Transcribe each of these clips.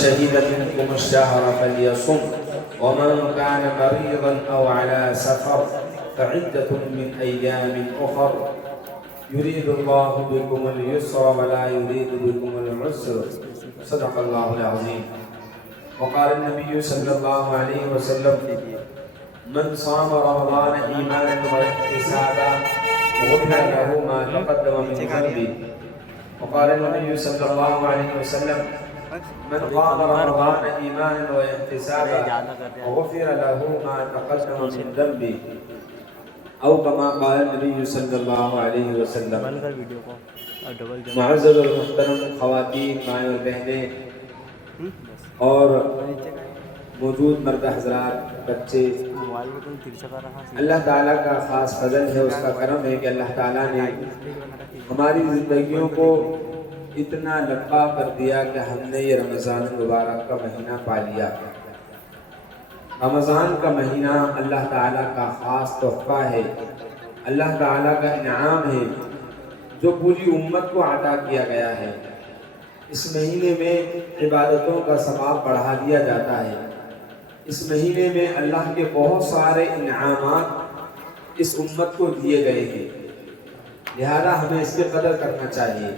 شهد منكم الشهر فليصم ومن كان مريضا أو على سفر فعدة من أيام أخر يريد الله بكم اليسر ولا يريد بكم العسر صدق الله العظيم. وقال النبي صلى الله عليه وسلم من صام رمضان إيمانا واحتسابا غفر له ما تقدم من ذنبه. وقال النبي صلى الله عليه وسلم من قام رمضان إيمانا واحتسابا غفر له ما تقدم من ذنبه او كما قال النبی صلی اللہ علیہ وسلم. معزز اور محترم خواتین، مائیں اور بہنیں اور موجود مرد حضرات، بچے، اللہ تعالیٰ کا خاص فضل ہے، اس کا کرم ہے کہ اللہ تعالیٰ نے ہماری زندگیوں کو اتنا لمبا کر دیا کہ ہم نے یہ رمضان المبارک کا مہینہ پا لیا. رمضان کا مہینہ اللہ تعالیٰ کا خاص تحفہ ہے، اللہ تعالیٰ کا انعام ہے جو پوری امت کو عطا کیا گیا ہے. اس مہینے میں عبادتوں کا ثواب بڑھا دیا جاتا ہے. اس مہینے میں اللہ کے بہت سارے انعامات اس امت کو دیے گئے ہیں، لہذا ہمیں اس کی قدر کرنا چاہیے.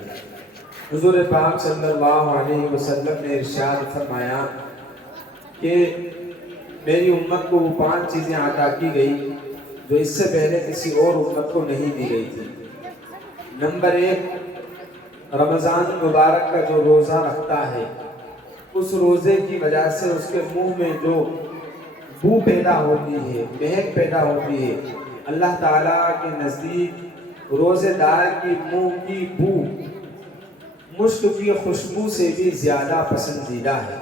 حضور پاک صلی اللہ علیہ وسلم نے ارشاد فرمایا کہ میری امت کو وہ 5 چیزیں عطا کی گئی جو اس سے پہلے کسی اور امت کو نہیں دی گئی تھی. نمبر 1، رمضان مبارک کا جو روزہ رکھتا ہے، اس روزے کی وجہ سے اس کے منہ میں جو بو پیدا ہوتی ہے، مہک پیدا ہوتی ہے، اللہ تعالیٰ کے نزدیک روزے دار کی منہ کی بو مشک کی خوشبو سے بھی زیادہ پسندیدہ ہے.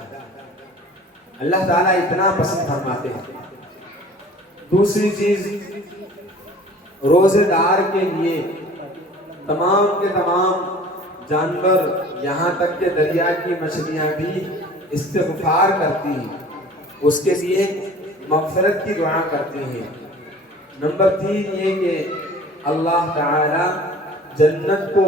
اللہ تعالیٰ اتنا پسند فرماتے ہیں. دوسری چیز، روزے دار کے لیے تمام کے تمام جانور، یہاں تک کہ دریا کی مچھلیاں بھی استغفار کرتی ہیں، اس کے لیے مغفرت کی دعا کرتی ہیں. نمبر 3 یہ کہ اللہ تعالیٰ جنت کو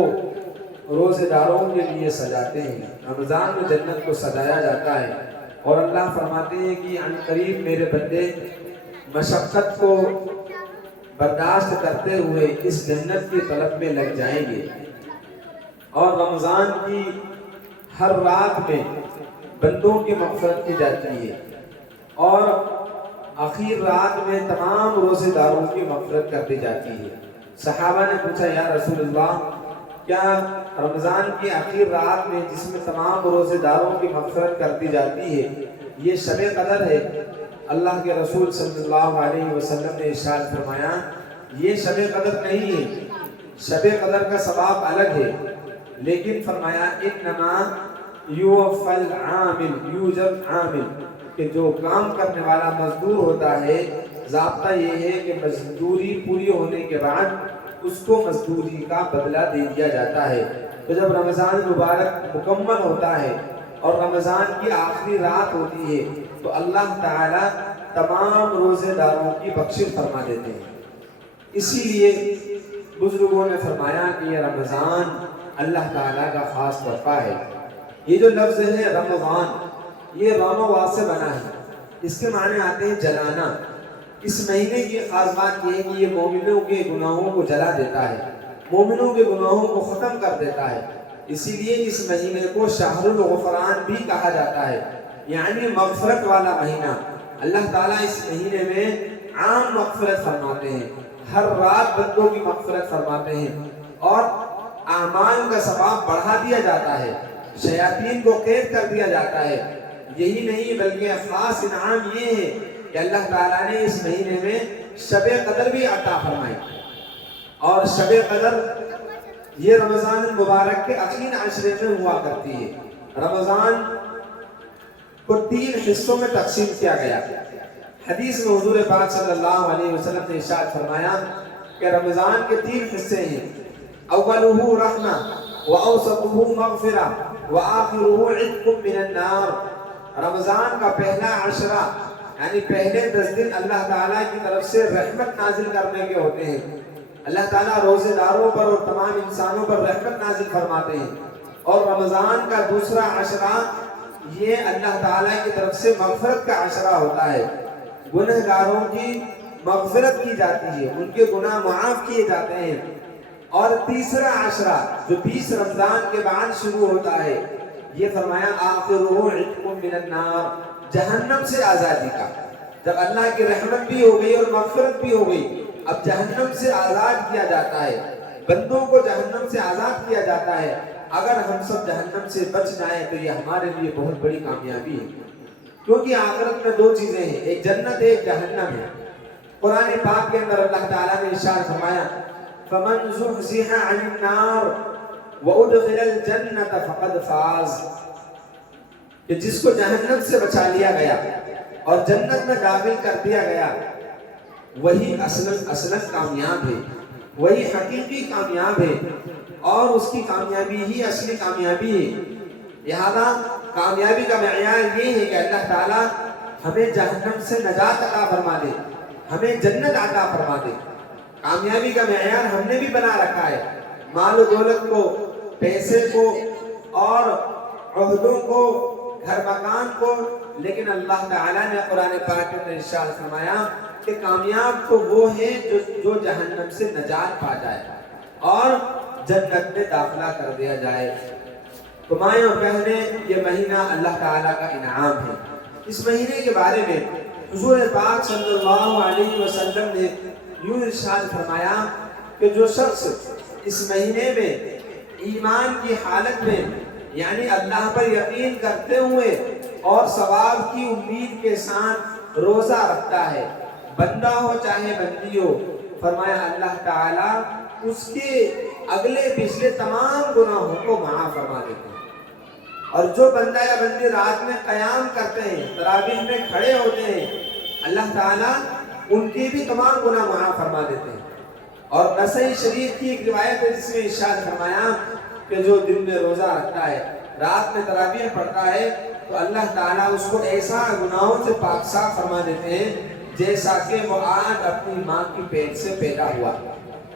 روزے داروں کے لیے سجاتے ہیں. رمضان میں جنت کو سجایا جاتا ہے اور اللہ فرماتے ہیں کہ ان قریب میرے بندے مشقت کو برداشت کرتے ہوئے اس جنت کی طلب میں لگ جائیں گے. اور رمضان کی ہر رات میں بندوں کی مغفرت کی جاتی ہے اور آخر رات میں تمام روزے داروں کی مغفرت کر دی جاتی ہے. صحابہ نے پوچھا یا رسول اللہ، کیا رمضان کی آخر رات میں جس میں تمام روزے داروں کی مغفرت کر دی جاتی ہے یہ شب قدر ہے؟ اللہ کے رسول صلی اللہ علیہ وسلم نے ارشاد فرمایا یہ شب قدر نہیں ہے، شب قدر کا ثواب الگ ہے، لیکن فرمایا انما یوفى العامل یوجب عامل، کہ جو کام کرنے والا مزدور ہوتا ہے ضابطہ یہ ہے کہ مزدوری پوری ہونے کے بعد اس کو مزدوری کا بدلہ دے دیا جاتا ہے. تو جب رمضان مبارک مکمل ہوتا ہے اور رمضان کی آخری رات ہوتی ہے تو اللہ تعالیٰ تمام روزے داروں کی بخشش فرما دیتے ہیں. اسی لیے بزرگوں نے فرمایا کہ یہ رمضان اللہ تعالیٰ کا خاص تحفہ ہے. یہ جو لفظ ہے رمضان، یہ رام و وا سے بنا ہے، اس کے معنی آتے ہیں جلانا. اس مہینے کی خاص بات یہ ہے کہ یہ مومنوں کے گناہوں کو جلا دیتا ہے، مومنوں کے گناہوں کو ختم کر دیتا ہے. اسی لیے اس مہینے کو شہر الغفران بھی کہا جاتا ہے، یعنی مغفرت والا مہینہ. اللہ تعالیٰ اس مہینے میں عام مغفرت فرماتے ہیں، ہر رات بندوں کی مغفرت فرماتے ہیں اور اعمال کا ثواب بڑھا دیا جاتا ہے، شیاطین کو قید کر دیا جاتا ہے. یہی نہیں بلکہ خاص انعام یہ ہے کہ اللہ تعالیٰ نے اس مہینے میں شب قدر بھی عطا فرمائی. اور شب قدر یہ رمضان المبارک کے آخری عشرے میں ہوا کرتی ہے. رمضان کو 3 حصوں میں تقسیم کیا گیا. حدیث میں حضور پاک صلی اللہ علیہ وسلم نے ارشاد فرمایا کہ رمضان کے 3 حصے ہیں، اولہ رحمہ واوسطہ مغفرہ وآخرہ عتق من النار. رمضان کا پہلا عشرہ یعنی پہلے 10 دن اللہ تعالیٰ کی طرف سے رحمت نازل کرنے کے ہوتے ہیں. اللہ تعالیٰ روزے داروں پر اور تمام انسانوں پر رحمت نازل فرماتے ہیں. اور رمضان کا دوسرا عشرہ یہ اللہ تعالیٰ کی طرف سے مغفرت کا عشرہ ہوتا ہے، گنہگاروں کی مغفرت کی جاتی ہے، ان کے گناہ معاف کیے جاتے ہیں۔ اور تیسرا عشرہ جو 20 رمضان کے بعد شروع ہوتا ہے، یہ فرمایا آخرہ عتق من النار، جہنم سے آزادی کا۔ جب اللہ کی رحمت بھی ہو گئی اور مغفرت بھی ہو گئی، اب جہنم سے آزاد کیا جاتا ہے، بندوں کو جہنم سے آزاد کیا جاتا ہے۔ اگر ہم سب جہنم سے بچ جائیں تو یہ ہمارے لیے بہت بڑی کامیابی ہے، کیونکہ آخرت میں دو چیزیں ہیں، ایک جنت ہے، ایک جہنم ہے۔ قرآن پاک کے اندر اللہ تعالیٰ نے ارشاد فرمایا فَمَنْ زُحْزِحَ عَنِ النَّارِ وَأُدْخِلَ الْجَنَّةَ فَقَدْ فَازَ، کہ جس کو جہنم سے بچا لیا گیا اور جنت میں داخل کر دیا گیا، وہی اصلاً کامیاب ہے، وہی حقیقی کامیاب ہے، اور اس کی کامیابی ہی اصلی کامیابی ہے۔ لہذا کامیابی کا معیار یہ ہے کہ اللہ تعالیٰ ہمیں جہنم سے نجات عطا فرما دے، ہمیں جنت عطا فرما دے۔ کامیابی کا معیار ہم نے بھی بنا رکھا ہے، مال و دولت کو، پیسے کو اور عہدوں کو، گھر مکان کو، لیکن اللہ تعالیٰ نے قرآن پاک میں ارشاد فرمایا کہ کامیاب تو وہ ہے جو جہنم سے نجات پا جائے اور جنت میں داخلہ کر دیا جائے۔ تو مائیں اور بہنیں، یہ مہینہ اللہ تعالیٰ کا انعام ہے۔ اس مہینے کے بارے میں حضور پاک صلی اللہ علیہ وسلم نے یوں ارشاد فرمایا کہ جو شخص اس مہینے میں ایمان کی حالت میں، یعنی اللہ پر یقین کرتے ہوئے اور ثواب کی امید کے ساتھ روزہ رکھتا ہے، بندہ ہو چاہے بندی ہو، فرمایا اللہ تعالیٰ اس کے اگلے پچھلے تمام گناہوں کو معاف فرما دیتے ہیں۔ اور جو بندہ یا بندی رات میں قیام کرتے ہیں، تراویح میں کھڑے ہوتے ہیں، اللہ تعالیٰ ان کی بھی تمام گناہ معاف فرما دیتے ہیں۔ اور نسائی شریف کی ایک روایت ہے جس میں ارشاد فرمایا کہ جو دن میں روزہ رکھتا ہے، رات میں تراویح پڑھتا ہے، تو اللہ تعالیٰ اس کو ایسا گناہوں سے پاک صاف فرما دیتے ہیں جیسا کہ وہ آج اپنی ماں کی پیٹ سے پیدا ہوا،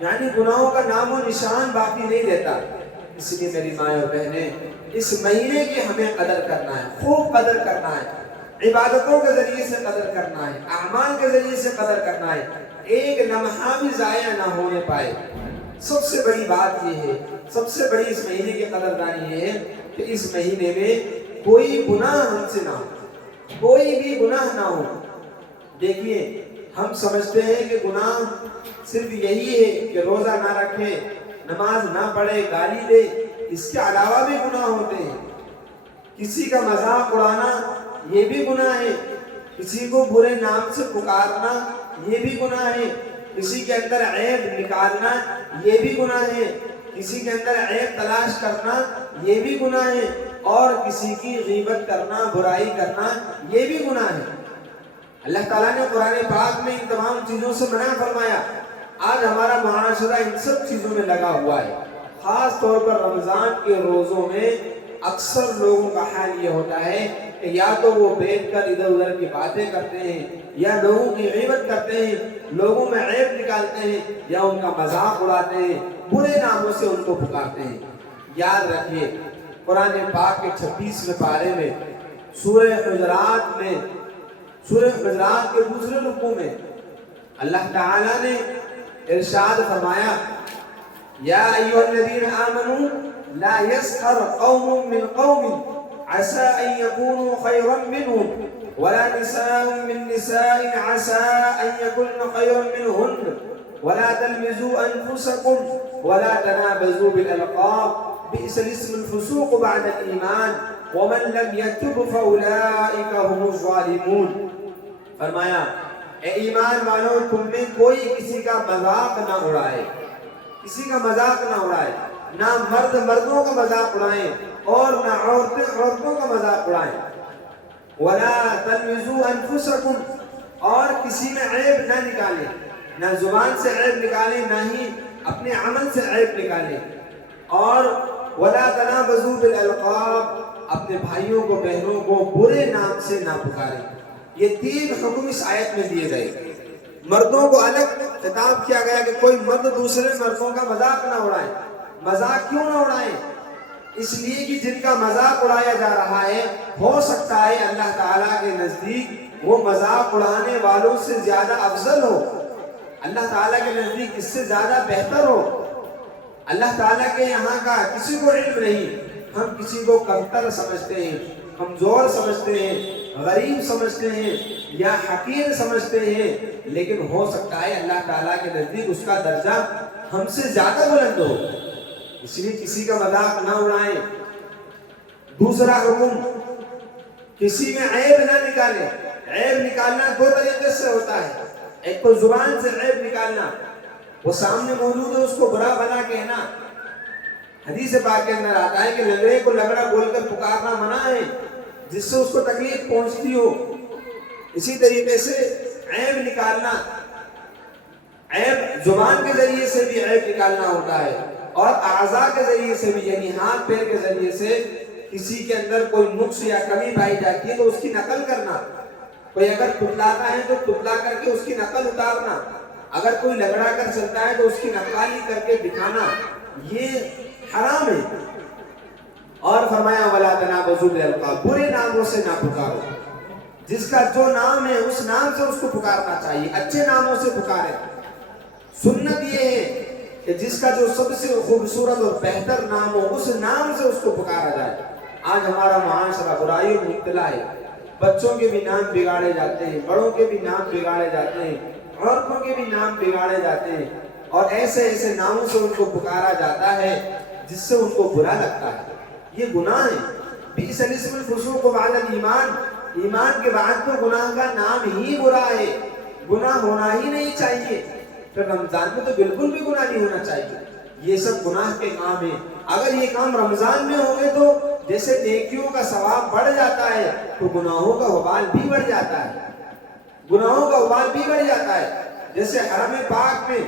یعنی گناہوں کا نام و نشان باقی نہیں رہتا۔ اس لیے میری مائیں اور بہنیں، اس مہینے کی ہمیں قدر کرنا ہے، خوب قدر کرنا ہے، عبادتوں کے ذریعے سے قدر کرنا ہے، اعمال کے ذریعے سے قدر کرنا ہے، ایک لمحہ بھی ضائع نہ ہونے پائے۔ سب سے بڑی بات یہ ہے، سب سے بڑی اس مہینے کی قدردانی یہ ہے کہ اس مہینے میں کوئی گناہ ہم سے نہ ہو، کوئی بھی گناہ نہ ہو۔ دیکھیے، ہم سمجھتے ہیں کہ گناہ صرف یہی ہے کہ روزہ نہ رکھے، نماز نہ پڑھے، گالی دے، اس کے علاوہ بھی گناہ ہوتے ہیں۔ کسی کا مذاق اڑانا یہ بھی گناہ ہے، کسی کو برے نام سے پکارنا یہ بھی گناہ ہے، کسی کے اندر عیب نکالنا یہ بھی گناہ ہے، کسی کے اندر عیب تلاش کرنا یہ بھی گناہ ہے، اور کسی کی غیبت کرنا، برائی کرنا یہ بھی گناہ ہے۔ اللہ تعالیٰ نے قرآن پاک میں ان تمام چیزوں سے منع فرمایا۔ آج ہمارا معاشرہ ان سب چیزوں میں لگا ہوا ہے، خاص طور پر رمضان کے روزوں میں اکثر لوگوں کا حال یہ ہوتا ہے کہ یا تو وہ بیٹھ کر ادھر ادھر کی باتیں کرتے ہیں، یا لوگوں کی غیبت کرتے ہیں، لوگوں میں عیب نکالتے ہیں، یا ان کا مذاق اڑاتے ہیں، برے ناموں سے ان کو پکارتے ہیں۔ یاد رکھیے، قرآن پاک کے 26ویں پارے میں سورہ حجرات کے دوسرے رکوع میں اللہ تعالیٰ نے ارشاد فرمایا یا ایھا الذین آمنوا لا يسخر قوم من قوم عسى ان يكونوا خيرا منهم ولا نساء من نساء عسى ان يكن خيرا منهن ولا تلمزوا انفسكم ولا تنابزوا بالالقاب بئس الاسم الفسوق بعد الايمان ومن لم يتب فاولئك هم الظالمون۔ فرمایا اے ایمان والو، تم میں کوئی کسی کا مذاق نہ اڑائے، کسی کا مذاق نہ اڑائے، نہ مرد مردوں کا مذاق اڑائیں اور نہ عورتیں عورتوں کا مذاق اڑائیں۔ وَلَا تَلْمِزُوا أَنفُسَكُمْ، اور کسی میں عیب نہ نکالیں، نہ زبان سے عیب نکالیں، نہ ہی اپنے عمل سے عیب نکالیں، اور وَلَا تَنَابَزُوا بِالْأَلْقَابِ، اپنے بھائیوں کو بہنوں کو برے نام سے نہ پکاریں۔ یہ 3 حکم اس آیت میں دیے گئے۔ مردوں کو الگ خطاب کیا گیا کہ کوئی مرد دوسرے مردوں کا مذاق نہ اڑائے۔ مذاق کیوں نہ اڑائیں؟ اس لیے کہ جن کا مذاق اڑایا جا رہا ہے، ہو سکتا ہے اللہ تعالیٰ کے نزدیک وہ مذاق اڑانے والوں سے زیادہ افضل ہو، اللہ تعالیٰ کے نزدیک اس سے زیادہ بہتر ہو۔ اللہ تعالیٰ کے یہاں کا کسی کو علم نہیں، ہم کسی کو کمتر سمجھتے ہیں، کمزور سمجھتے ہیں، غریب سمجھتے ہیں یا حقیر سمجھتے ہیں، لیکن ہو سکتا ہے اللہ تعالیٰ کے نزدیک اس کا درجہ ہم سے زیادہ بلند ہو، اس لیے کسی کا مذاق نہ اڑائیں۔ دوسرا حکم، کسی میں عیب نہ نکالیں۔ عیب نکالنا دو طریقے سے ہوتا ہے، ایک تو زبان سے عیب نکالنا، وہ سامنے موجود ہے اس کو برا بھلا کہنا۔ حدیث پاک کے اندر آتا ہے کہ لنگڑے کو لنگڑا بول کر پکارنا منع ہے، جس سے اس کو تکلیف پہنچتی ہو۔ اسی طریقے سے عیب نکالنا، عیب زبان کے ذریعے سے بھی عیب نکالنا ہوتا ہے، اور اعضاء کے ذریعے سے بھی، یعنی ہاتھ پیر کے ذریعے سے کسی کے اندر کوئی نقص یا کمی پائی جاتی ہے تو اس کی نقل کرنا۔ کوئی اگر تتلاتا ہے تو تتلا کر کے اس کی نقل اتارنا، اگر کوئی لگڑا کر چلتا ہے تو اس کی نقالی کر کے دکھانا، یہ حرام ہے۔ اور فرمایا وَلَا تَنَابَزُوا بِالْأَلْقَابِ، برے ناموں سے نہ پکارو۔ جس کا جو نام ہے اس نام سے اس کو پکارنا چاہیے، اچھے ناموں سے پکارے۔ سنت یہ ہے کہ جس کا جو سب سے خوبصورت اور بہتر نام ہو اس نام سے اس کو پکارا جائے۔ آج ہمارا معاشرہ برائیوں میں مبتلا ہے، بچوں کے بھی نام بگاڑے جاتے ہیں، بڑوں کے بھی نام بگاڑے جاتے ہیں، عورتوں کے بھی نام بگاڑے جاتے ہیں، اور ایسے ایسے ناموں سے ان کو پکارا جاتا ہے جس سے ان کو برا لگتا ہے۔ یہ گناہ ہے۔ بئس الاسم الفسوق بعد الایمان، ایمان کے بعد تو گناہ کا نام ہی برا ہے، گناہ ہونا ہی نہیں چاہیے۔ پھر رمضان میں تو بالکل بھی گناہ نہیں ہونا چاہیے، یہ سب گناہ کے کام ہیں۔ اگر یہ کام رمضان میں ہوں گے تو جیسے نیکیوں کا ثواب بڑھ جاتا ہے تو گناہوں کا وبال بھی بڑھ جاتا ہے، گناہوں کا وبال بھی بڑھ جاتا ہے۔ جیسے حرم پاک میں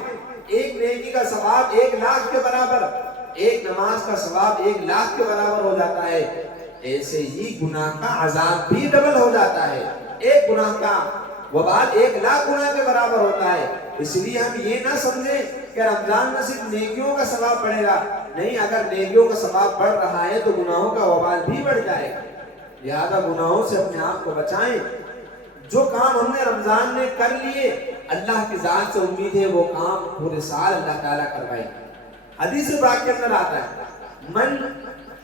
ایک نیکی کا ثواب 1,00,000 کے برابر، ایک نماز کا ثواب 1,00,000 کے برابر ہو جاتا ہے، ایسے ہی گناہ کا عذاب بھی ڈبل ہو جاتا ہے۔ ایک گناہ کا وبال 1,00,000 گناہ کے برابر ہوتا ہے۔ اس لیے ہم یہ نہ سمجھیں کہ رمضان میں صرف نیکیوں کا ثواب بڑھے گا، نہیں، اگر نیکیوں کا ثواب بڑھ رہا ہے تو گناہوں کا وبال بھی بڑھ جائے گا۔ لہذا گناہوں سے اپنے آپ کو بچائیں۔ جو کام ہم نے رمضان میں کر لیے، اللہ کی ذات سے امید ہے وہ کام پورے سال اللہ تعالیٰ کروائے۔ حدیث پاک کے اندر آتا ہے من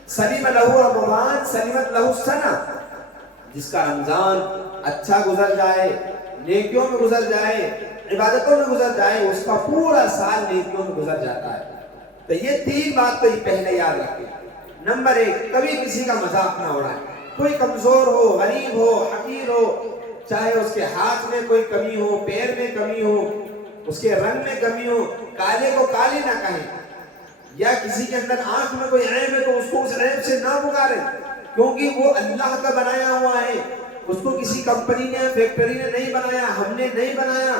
سلم لہو رمضان سلمت لہو السنہ، جس کا رمضان اچھا گزر جائے، نیکیوں میں گزر جائے، عبادتوں میں گزر جائے، اس کا پورا سال نیکیوں میں گزر جاتا ہے۔ تو یہ تین بات تو پہلے یاد رکھیں۔ نمبر 1، کبھی کسی کا مذاق نہ اڑائے۔ کوئی کمزور ہو، غریب ہو، حقیر ہو، چاہے اس کے ہاتھ میں کوئی کمی ہو، پیر میں کمی ہو، اس کے رنگ میں کمی ہو، کالے کو کالے نہ کہیں، یا کسی کے اندر آنکھ میں کوئی عیب ہے تو اس کو اس عیب سے نہ پکاریں، کیونکہ وہ اللہ کا بنایا ہوا ہے، اس کو کسی کمپنی نے، فیکٹری نے نہیں بنایا، ہم نے نہیں بنایا،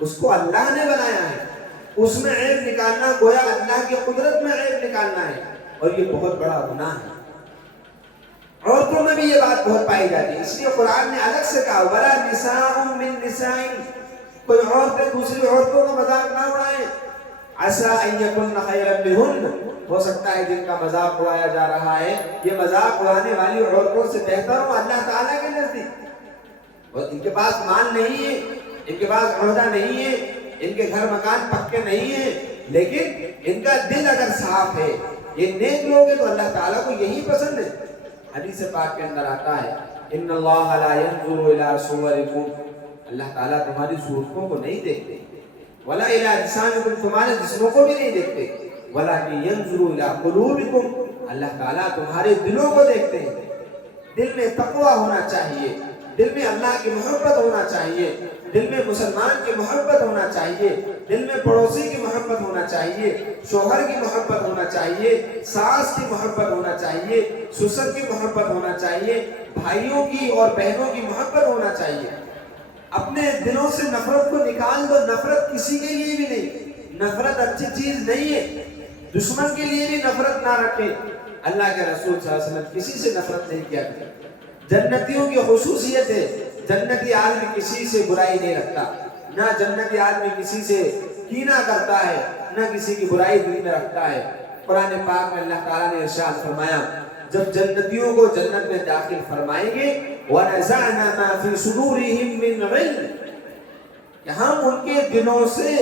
اس کو اللہ نے بنایا ہے۔ اس میں عیب نکالنا گویا اللہ کی قدرت میں عیب نکالنا ہے، اور یہ بہت بڑا گناہ ہے۔ عورتوں میں بھی یہ بات بہت پائی جاتی ہے، اس لیے قرآن نے الگ سے کہا وَلَا نِسَاءٌ مِّن نِسَاءٍ، کوئی عورتیں دوسری عورتوں کا مذاق نہ اڑائیں۔ عَسَىٰ أَن يَكُنَّ خَيْرًا مِّنْهُنَّ، ہو سکتا ہے جن کا مذاق اڑایا جا رہا ہے یہ مذاق اڑانے والی عورتوں سے بہتر ہو اللہ تعالیٰ کے نزدیک۔ اور ان کے پاس مال نہیں ہے، ان کے پاس عہدہ نہیں ہے، ان کے گھر مکان پکے نہیں ہیں، لیکن ان کا دل اگر صاف ہے، یہ نیک لوگ ہیں، تو اللہ تعالیٰ کو یہی پسند ہے۔ حدیث پاک کے اندر آتا ہے ان اللہ لا ينظر الى صورکم، اللہ تعالیٰ تمہاری صورتوں کو نہیں دیکھتے، ولا الى اجسامکم، تمہارے جسموں کو بھی نہیں دیکھتے، ولکن ينظر الى قلوبکم، اللہ تعالیٰ تمہارے دلوں کو دیکھتے ہیں۔ دل میں تقوی ہونا چاہیے، دل میں اللہ کی محبت ہونا چاہیے، دل میں مسلمان کی محبت ہونا چاہیے، دل میں پڑوسی کی محبت ہونا چاہیے، شوہر کی محبت ہونا چاہیے، ساس کی محبت ہونا چاہیے، سسر کی محبت ہونا چاہیے، بھائیوں کی اور بہنوں کی محبت ہونا چاہیے۔ اپنے دلوں سے نفرت کو نکال دو، نفرت کسی کے لیے بھی نہیں، نفرت اچھی چیز نہیں ہے، دشمن کے لیے بھی نفرت نہ رکھیں۔ اللہ کے رسول صلی اللہ علیہ وسلم کسی سے نفرت نہیں کیا کرتے۔ جنتیوں کی خصوصیت ہے، جنتی آدمی کسی سے برائی نہیں رکھتا، نہ جنتی آدمی کسی سے کینہ کرتا ہے، نہ کسی کی برائی دل میں رکھتا ہے۔ قرآن پاک میں اللہ تعالیٰ نے ارشاد فرمایا جب جنتیوں کو جنت میں داخل فرمائیں گے وَنَزَعْنَا مَا فِي صُدُورِهِم مِّن غِلٍّ کہ ہم ان کے دلوں سے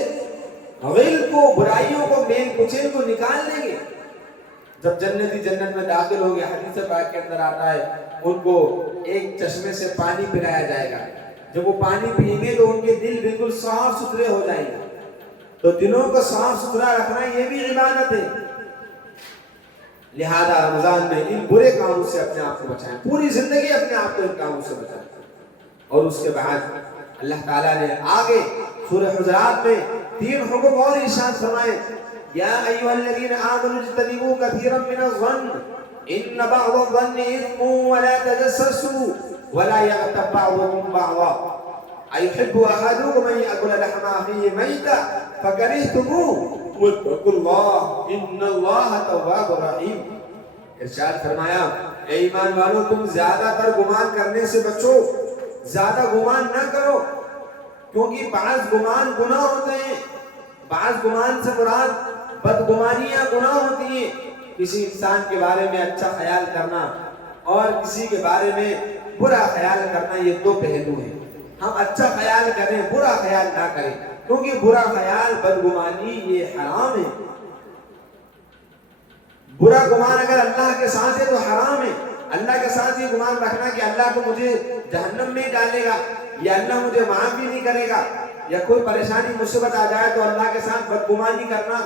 غل کو برائیوں کو میل کچیل کو نکال دیں گے. جب جنتی جنت میں داخل ہو گیا حدیث پاک کے اندر آتا ہے ان کو ایک چشمے سے پانی پلایا جائے گا. جب وہ پانی پئیں گے تو ان کے دل بالکل صاف ستھرے ہو جائیں گے. تو دلوں کو صاف ستھرا رکھنا یہ بھی عبادت ہے. لہذا رمضان میں ان برے کاموں سے اپنے آپ کو بچائیں, پوری زندگی اپنے آپ کو ان کاموں سے بچائیں. اور اس کے بعد اللہ تعالیٰ نے آگے سورہ حجرات میں 3 حکم اور ارشاد فرمائے یا ایھا الذین آمنوا اجتنبوا کثیرا من الظن ان بعض الظن اثم ولا تجسسوا ولا یغتب بعضکم بعضا ایحب احدکم ان یأکل لحم اخیہ میتا فکرہتموہ واتقوا اللہ ان اللہ تواب رحیم. ارشاد فرمایا اے ایمان والو تم زیادہ تر گمان کرنے سے بچو, زیادہ گمان نہ کرو, کیونکہ بعض گمان گناہ ہوتے ہیں. بعض گمان سے مراد بدگمانیاں گناہ ہوتی ہیں. کسی انسان کے بارے میں اچھا خیال کرنا اور کسی کے بارے میں برا خیال کرنا یہ 2 پہلو ہیں. ہم اچھا خیال کریں برا خیال نہ کریں, کیونکہ برا خیال بدگمانی یہ حرام ہے. برا گمان اگر اللہ کے ساتھ ہے تو حرام ہے. اللہ کے ساتھ یہ گمان رکھنا کہ اللہ تو مجھے جہنم میں ڈالے گا یا اللہ مجھے معاف بھی نہیں کرے گا, یا کوئی پریشانی مصیبت آ جائے تو اللہ کے ساتھ بدگمانی کرنا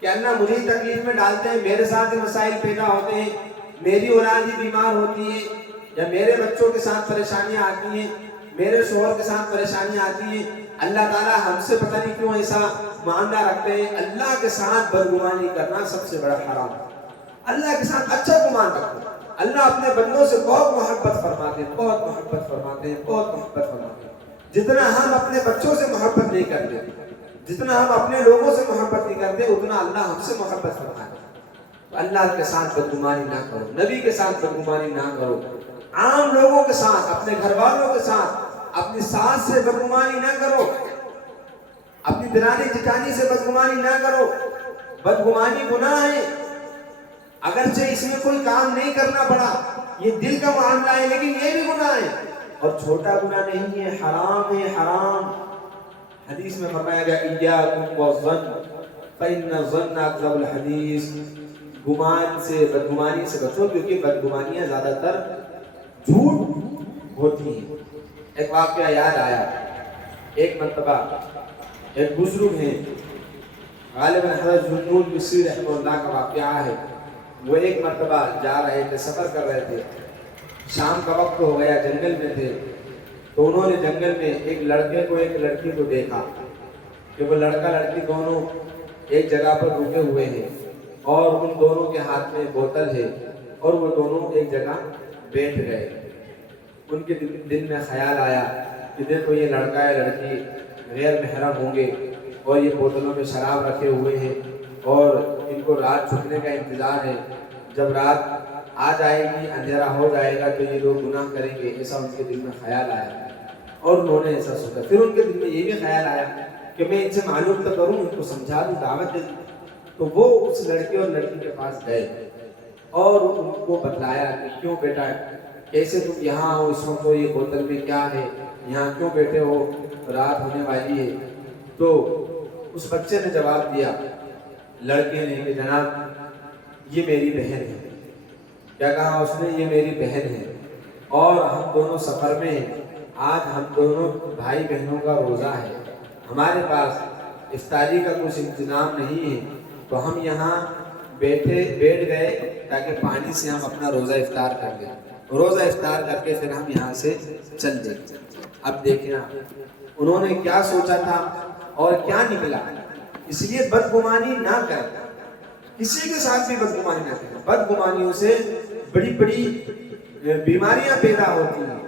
کہ اللہ مجھے ہی تکلیف میں ڈالتے ہیں, میرے ساتھ ہی مسائل پیدا ہوتے ہیں, میری اولاد ہی بیمار ہوتی ہے, یا میرے بچوں کے ساتھ پریشانیاں آتی ہیں, میرے شوہر کے ساتھ پریشانیاں آتی ہیں, اللہ تعالیٰ ہم سے پتہ نہیں کیوں ایسا معاملہ رکھتے ہیں. اللہ کے ساتھ بدگمانی کرنا سب سے بڑا حرام ہے. اللہ کے ساتھ اچھا گمان رکھو. اللہ اپنے بندوں سے بہت محبت فرماتے ہیں, بہت محبت فرماتے ہیں, بہت محبت فرماتے ہیں. جتنا ہم اپنے بچوں سے محبت نہیں کرتے, جتنا ہم اپنے لوگوں سے محبت نہیں کرتے, اتنا اللہ ہم سے محبت فرماتا ہے. تو اللہ کے ساتھ بدگمانی نہ کرو, نبی کے ساتھ بدگمانی نہ کرو, عام لوگوں کے ساتھ, اپنے گھر والوں کے ساتھ, اپنی ساس سے بدگمانی نہ کرو, اپنی درانی جٹانی سے بدگمانی نہ کرو. بدگمانی گناہ ہے, اگرچہ اس میں کوئی کام نہیں کرنا پڑا, یہ دل کا معاملہ ہے, لیکن یہ بھی گناہ ہے اور چھوٹا گناہ نہیں ہے, حرام ہے, حرام. حدیث میں فرمایا گیا ایاکم والظن فإن الظن اکذب الحدیث, گمان سے بدگمانی سے بچو کیونکہ بدگمانیاں زیادہ تر جھوٹ ہوتی ہیں. ایک واقعہ یاد آیا, ایک مرتبہ ایک بزرگ ہیں, غالباً حضرت ذوالنون مصری رحمہ اللہ کا واقعہ ہے. وہ ایک مرتبہ جا رہے تھے, سفر کر رہے تھے, شام کا وقت ہو گیا, جنگل میں تھے. تو انہوں نے جنگل میں ایک لڑکے کو ایک لڑکی کو دیکھا کہ وہ لڑکا لڑکی دونوں ایک جگہ پر رکے ہوئے ہیں اور ان دونوں کے ہاتھ میں بوتل ہے اور وہ دونوں ایک جگہ بیٹھ گئے. ان کے دل میں خیال آیا کہ دیکھو یہ لڑکا ہے لڑکی غیر محرم ہوں گے اور یہ بوتلوں میں شراب رکھے ہوئے ہیں اور ان کو رات چھپنے کا انتظار ہے, جب رات آ جائے گی اندھیرا ہو جائے گا تو یہ لوگ گناہ کریں گے. ایسا ان کے دل میں خیال آیا اور انہوں نے ایسا سوچا. پھر ان کے دل میں یہ بھی خیال آیا کہ میں ان سے معلوم تو کروں, ان کو سمجھا دوں, دعوت دے دوں. تو وہ اس لڑکے اور لڑکی کے پاس گئے اور ان کو بتلایا کہ کیوں بیٹا کیسے تم یہاں ہو, اس وقت یہ بوتل میں کیا ہے, یہاں کیوں بیٹھے ہو, رات ہونے والی ہے. تو اس بچے نے جواب دیا, لڑکے نے, کہ جناب یہ میری بہن ہے. کیا کہا اس نے, یہ میری بہن ہے اور ہم دونوں سفر میں ہیں. آج ہم دونوں بھائی بہنوں کا روزہ ہے, ہمارے پاس افطاری کا کچھ انتظام نہیں ہے, تو ہم یہاں بیٹھ گئے تاکہ پانی سے ہم اپنا روزہ افطار کر لیں. روزہ افطار کر کے پھر ہم یہاں سے چل دیں. اب دیکھیں انہوں نے کیا سوچا تھا اور کیا نکلا. اس لیے بدگمانی نہ کریں, کسی کے ساتھ بھی بدگمانی نہ کریں. بدگمانیوں سے بڑی بڑی بیماریاں پیدا ہوتی ہیں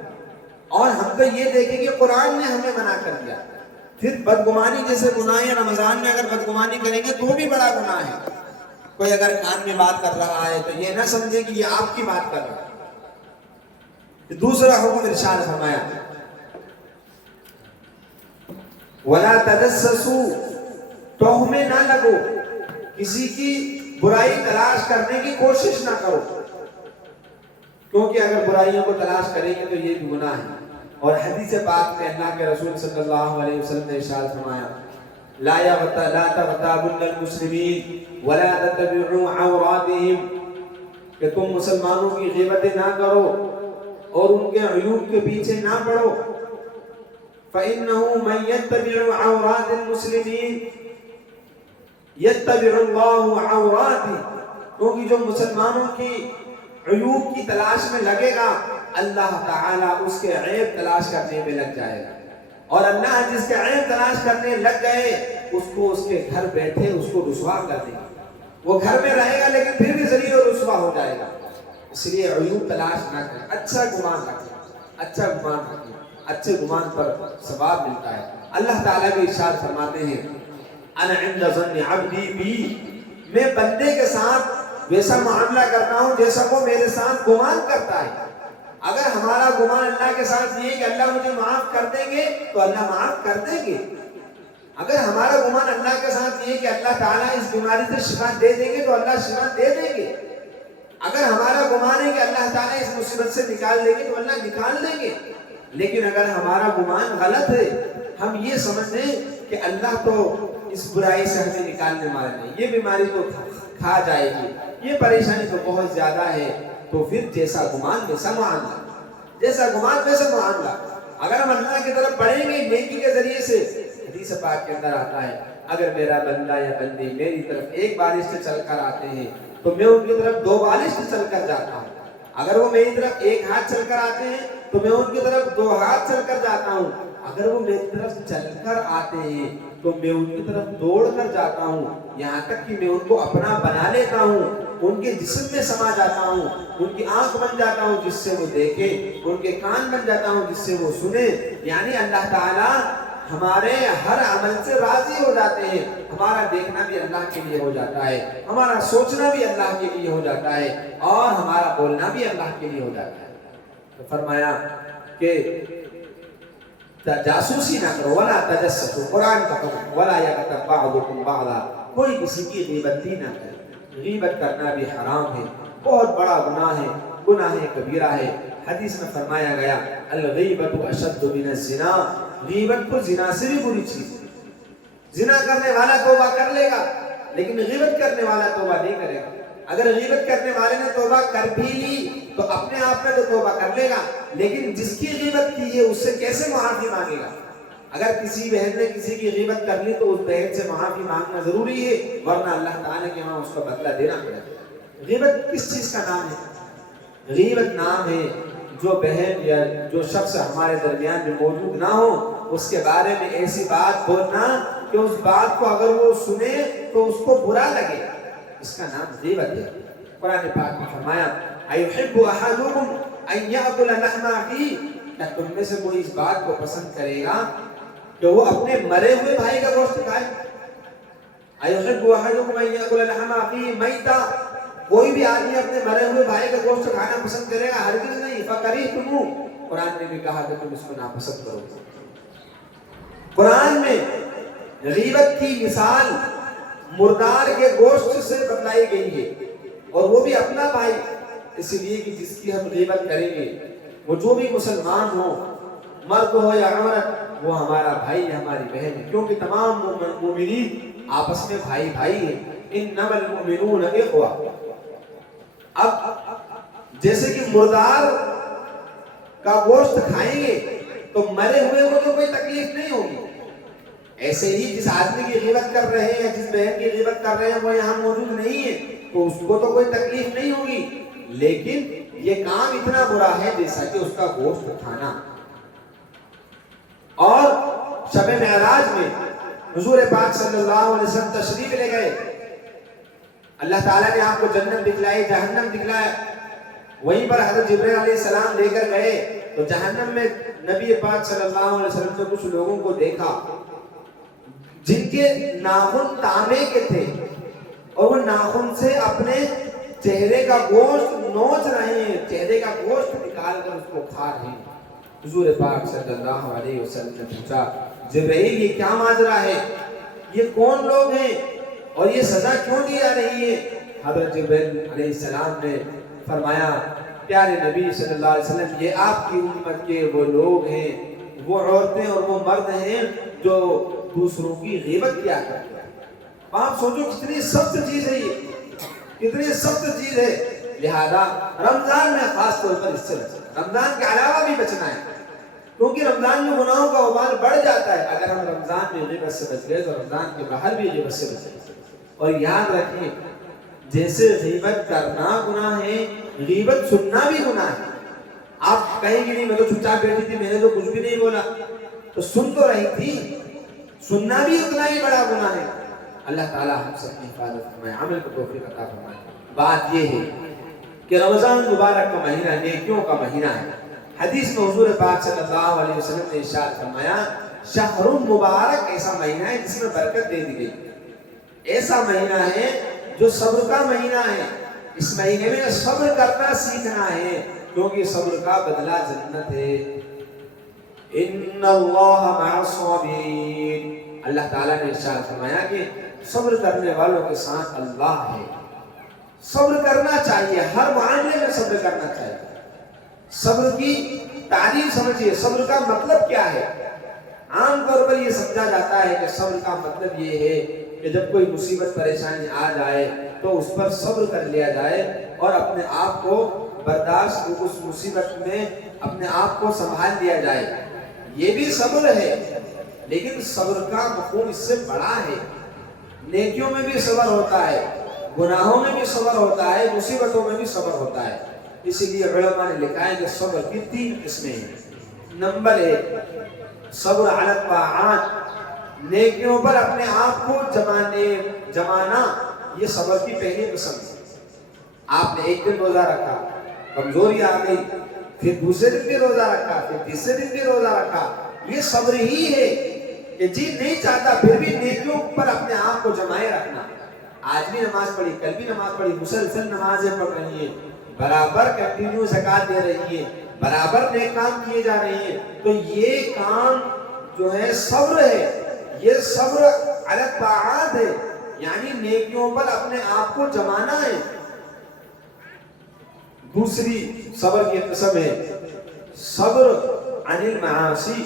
اور ہم تو یہ دیکھیں کہ قرآن نے ہمیں منع کر دیا. پھر بدگمانی جیسے گناہ ہے, رمضان میں اگر بدگمانی کریں گے تو بھی بڑا گناہ ہے. کوئی اگر کان میں بات کر رہا ہے تو یہ نہ سمجھے کہ یہ آپ کی بات کر رہا ہے. دوسرا حکم ارشاد فرمایا وَلَا تَجَسَّسُوا, توہمیں نہ لگو, کسی کی برائی تلاش کرنے کی کوشش نہ کرو، کیونکہ اگر برائیوں کو تلاش کریں گے تو یہ بھی گناہ ہے۔ اور حدیث پاک میں اللہ کے رسول صلی اللہ علیہ وسلم نے ارشاد فرمایا لا تغتابن المسلمین ولا تتبعوا عوراتهم، کہ تم مسلمانوں کی غیبتیں نہ کرو اور ان کے عیوب کے پیچھے نہ پڑو، فإنه من يتبع عورات المسلمین يتبع الله عوراته، کیونکہ جو مسلمانوں کی عیوب کی تلاش میں لگے گا اللہ تعالیٰ اس کے عیب تلاش کرنے میں لگ جائے گا، اور اللہ جس کے عیب تلاش کرنے لگ گئے اس کو اس کے گھر بیٹھے اس کو رسوا کر دے گا، وہ گھر میں رہے گا لیکن پھر بھی ذلیل و رسوا ہو جائے گا۔ اس لیے عیوب تلاش نہ کریں، اچھا گمان رکھیں، اچھا گمان رکھیں، اچھے گمان پر ثواب ملتا ہے۔ اللہ تعالیٰ بھی ارشاد فرماتے ہیں انا عند ظن عبدی بی، میں بندے کے ساتھ ویسا معاملہ کرتا ہوں جیسا وہ میرے ساتھ گمان کرتا ہے۔ اگر ہمارا گمان اللہ کے ساتھ یہ ہے کہ اللہ مجھے معاف کر دیں گے تو اللہ معاف کر دیں گے، اگر ہمارا گمان اللہ کے ساتھ یہ ہے کہ اللہ تعالیٰ اس بیماری سے شفا دے دیں گے تو اللہ شفا دے دیں گے، اگر ہمارا گمان ہے کہ اللہ تعالیٰ اس مصیبت سے نکال دیں گے تو اللہ نکال دیں گے۔ لیکن اگر ہمارا گمان غلط ہے، ہم یہ سمجھ لیں کہ اللہ تو اس برائی سے ہمیں نکالنے والے نہیں، یہ بیماری تو کھا جائے گی، یہ پریشانی تو بہت زیادہ ہے، تو پھر جیسا گمان ویسا معاملہ، جیسا گمان ویسا معاملہ۔ اگر ہم اللہ کی طرف بڑھیں گے نیکی کے ذریعے سے، حدیث پاک کے اندر آتا ہے اگر میرا بندہ یا بندی میری طرف ایک بالش سے چل کر آتے ہیں تو میں ان کی طرف 2 بالش سے چل کر جاتا ہوں، اگر وہ میری طرف 1 ہاتھ چل کر آتے ہیں تو میں ان کی طرف 2 ہاتھ چل کر جاتا ہوں، اگر وہ میری طرف چل کر آتے ہیں تو میں ان کی طرف دوڑ کر جاتا ہوں، یہاں تک کہ میں ان کو اپنا بنا لیتا ہوں، ان کے جسم میں سما جاتا ہوں، ان کی آنکھ بن جاتا ہوں جس سے وہ دیکھے، ان کے کان بن جاتا ہوں جس سے وہ سنے۔ یعنی اللہ تعالیٰ ہمارے ہر عمل سے راضی ہو جاتے ہیں، ہمارا دیکھنا بھی اللہ کے لیے ہو جاتا ہے، ہمارا سوچنا بھی اللہ کے لیے ہو جاتا ہے، اور ہمارا بولنا بھی اللہ کے لیے ہو جاتا ہے۔ تو فرمایا کہ جاسوسی نہ کرو، ولا تجسسوا، قرآن کا حکم، ولا یغتب بعضکم بعضا، کوئی کسی کی غیبت نہ کرے، غیبت کرنا بھی حرام ہے، بہت بڑا گناہ ہے، گناہ کبیرہ ہے۔ حدیث میں فرمایا گیا الغیبت اشد من الزنا، غیبت کو زنا سے بھی بری چیز ہے۔ زنا کرنے والا توبہ کر لے گا لیکن غیبت کرنے والا توبہ نہیں کرے گا۔ اگر غیبت کرنے والے نے توبہ کر بھی لی تو اپنے آپ میں تو توبہ کر لے گا، لیکن جس کی غیبت کی ہے اس سے کیسے معافی مانگے گا؟ اگر کسی بہن نے کسی کی غیبت کر لی تو اس بہن سے معافی مانگنا ضروری ہے، ورنہ اللہ تعالیٰ کے وہاں اس کا بدلہ دینا پڑے گا۔ غیبت کس چیز کا نام ہے؟ غیبت نام ہے جو بہن یا جو شخص ہمارے درمیان میں موجود نہ ہو اس کے بارے میں ایسی بات بولنا کہ اس بات کو اگر وہ سنے تو اس کو برا لگے، اس کا نام غیبت ہے۔ قرآن پاک میں فرمایا اَيُحِبُّ أَحَدُكُمْ أَن يَأْكُلَ لَحْمَ أَخِيهِ، کیا تم میں سے کوئی اس بات کو پسند کرے گا کہ وہ اپنے مرے ہوئے بھائی کا گوشت کھائے؟ اَيُحِبُّ أَحَدُكُمْ أَن يَأْكُلَ لَحْمَ أَخِيهِ مَيْتًا، کوئی بھی آدمی اپنے مرے ہوئے بھائی کا گوشت کھانا پسند کرے گا؟ ہرگز نہیں۔ فَكَرِهْتُمُوهُ، قرآن نے بھی کہا کہ تم اس کو ناپسند کرو۔ قرآن میں غیبت کی مثال مردار کے گوشت سے بتلائی گئی ہے، اور وہ بھی اپنا بھائی، اس لیے کہ جس کی ہم غیبت کریں گے وہ جو بھی مسلمان ہو، مرد ہو یا عورت، وہ ہمارا بھائی ہے، ہماری بہن ہے، کیونکہ تمام مومنین آپس میں بھائی بھائی ہیں۔ انما المؤمنون اخوہ۔ اب جیسے کہ مردار کا گوشت کھائیں گے تو مرے ہوئے کو تو کوئی تکلیف نہیں ہوگی، ایسے ہی جس آدمی کی غیبت کر رہے ہیں یا جس بہن کی غیبت کر رہے ہیں وہ یہاں موجود نہیں ہے تو اس کو تو کوئی تکلیف نہیں ہوگی، لیکن یہ کام اتنا برا ہے جیسا کہ اس کا گوشت کھانا۔ اور شب معراج میں حضور پاک صلی اللہ علیہ وسلم تشریف لے گئے، اللہ تعالیٰ نے آپ کو جنت دکھلائی، جہنم دکھلایا، وہیں پر حضرت جبرائیل علیہ السلام لے کر گئے تو جہنم میں نبی پاک صلی اللہ علیہ وسلم نے کچھ لوگوں کو دیکھا جن کے ناخن تانبے کے تھے اور وہ ناخن سے اپنے چہرے کا گوشت نوچ رہے ہیں، چہرے کا گوشت نکال کر اس کو کھا رہے ہیں۔ حضور پاک صلی اللہ علیہ وسلم نے پوچھا جبرائیل یہ کیا ماجرا ہے، یہ کون لوگ ہیں اور یہ سزا کیوں دی جا رہی ہے؟ حضرت جبریل علیہ السلام نے فرمایا پیارے نبی صلی اللہ علیہ وسلم یہ آپ کی امت کے وہ لوگ ہیں، وہ عورتیں اور وہ مرد ہیں جو دوسروں کی غیبت کیا کرتے ہیں۔ آپ سوچو کتنی سخت چیز ہے، یہ کتنی سخت چیز ہے۔ لہذا رمضان میں خاص طور پر اس سے بچنا، رمضان کے علاوہ بھی بچنا ہے، کیونکہ رمضان میں گناہوں کا وبال بڑھ جاتا ہے۔ اگر ہم رمضان میں غیبت سے بچ گئے تو رمضان کے باہر بھی غیبت سے بچیں۔ اور یاد رکھیں جیسے غیبت کرنا گناہ ہے، غیبت سننا بھی گناہ ہے۔ آپ کہیں گے نہیں میں تو چپ چاپ بیٹھی تھی، میں نے تو کچھ بھی نہیں بولا، تو سن تو رہی تھی، سننا بھی اتنا ہی بڑا گناہ ہے۔ اللہ تعالیٰ ہم سب کی حفاظت فرمائے، عمل کو توفیق عطا فرمائے۔ بات یہ ہے کہ رمضان مبارک کا مہینہ نیکیوں کا مہینہ ہے۔ حدیث میں حضور پاک صلی اللہ علیہ وسلم نے ارشاد فرمایا شہر مبارک ایسا مہینہ ہے جس میں برکت دے دی گئی، ایسا مہینہ ہے جو صبر کا مہینہ ہے۔ اس مہینے میں صبر کرنا سیکھنا ہے، کیونکہ صبر کا بدلہ جنت ہے۔ ان اللہ مع الصابرین، اللہ تعالیٰ نے ارشاد فرمایا کہ صبر کرنے والوں کے ساتھ اللہ ہے۔ صبر کرنا چاہیے، ہر معاملے میں صبر کرنا چاہیے۔ صبر کی تعریف سمجھیے، صبر کا مطلب کیا ہے؟ عام طور پر یہ سمجھا جاتا ہے کہ صبر کا مطلب یہ ہے کہ جب کوئی مصیبت پریشانی آ جائے تو اس پر صبر کر لیا جائے اور اپنے آپ کو برداشت، اس مصیبت میں اپنے آپ کو سنبھال لیا جائے، یہ بھی صبر ہے۔ لیکن صبر کا مفہوم اس سے بڑا ہے۔ نیکیوں میں بھی صبر ہوتا ہے، گناہوں میں بھی صبر ہوتا ہے، مصیبتوں میں بھی صبر ہوتا ہے۔ اسی لیے علماء نے لکھا ہے کہ صبر کی 3 قسمیں ہیں۔ نمبر 1 صبر علی الطاعات، نیکیوں پر اپنے آپ کو جمانا، یہ صبر کی پہلی قسم ہے۔ آپ نے ایک دن روزہ رکھا، کمزوری آ گئی، پھر دوسرے دن بھی روزہ رکھا، پھر تیسرے دن بھی روزہ رکھا، یہ صبر ہی ہے کہ جی نہیں چاہتا پھر بھی نیکیوں پر اپنے آپ کو جمائے رکھنا۔ آج بھی نماز پڑھی، کل بھی نماز پڑھی، مسلسل نمازیں پڑھ رہی ہیں، برابر کنٹینیو زکات دے رہی ہیں، برابر نیک کام کیے جا رہے ہیں، تو یہ کام جو ہے صبر ہے، یہ صبر علی الطاعات ہے، یعنی نیکیوں پر اپنے آپ کو جمانا ہے۔ دوسری صبر کی قسم ہے صبر عن المعاصی،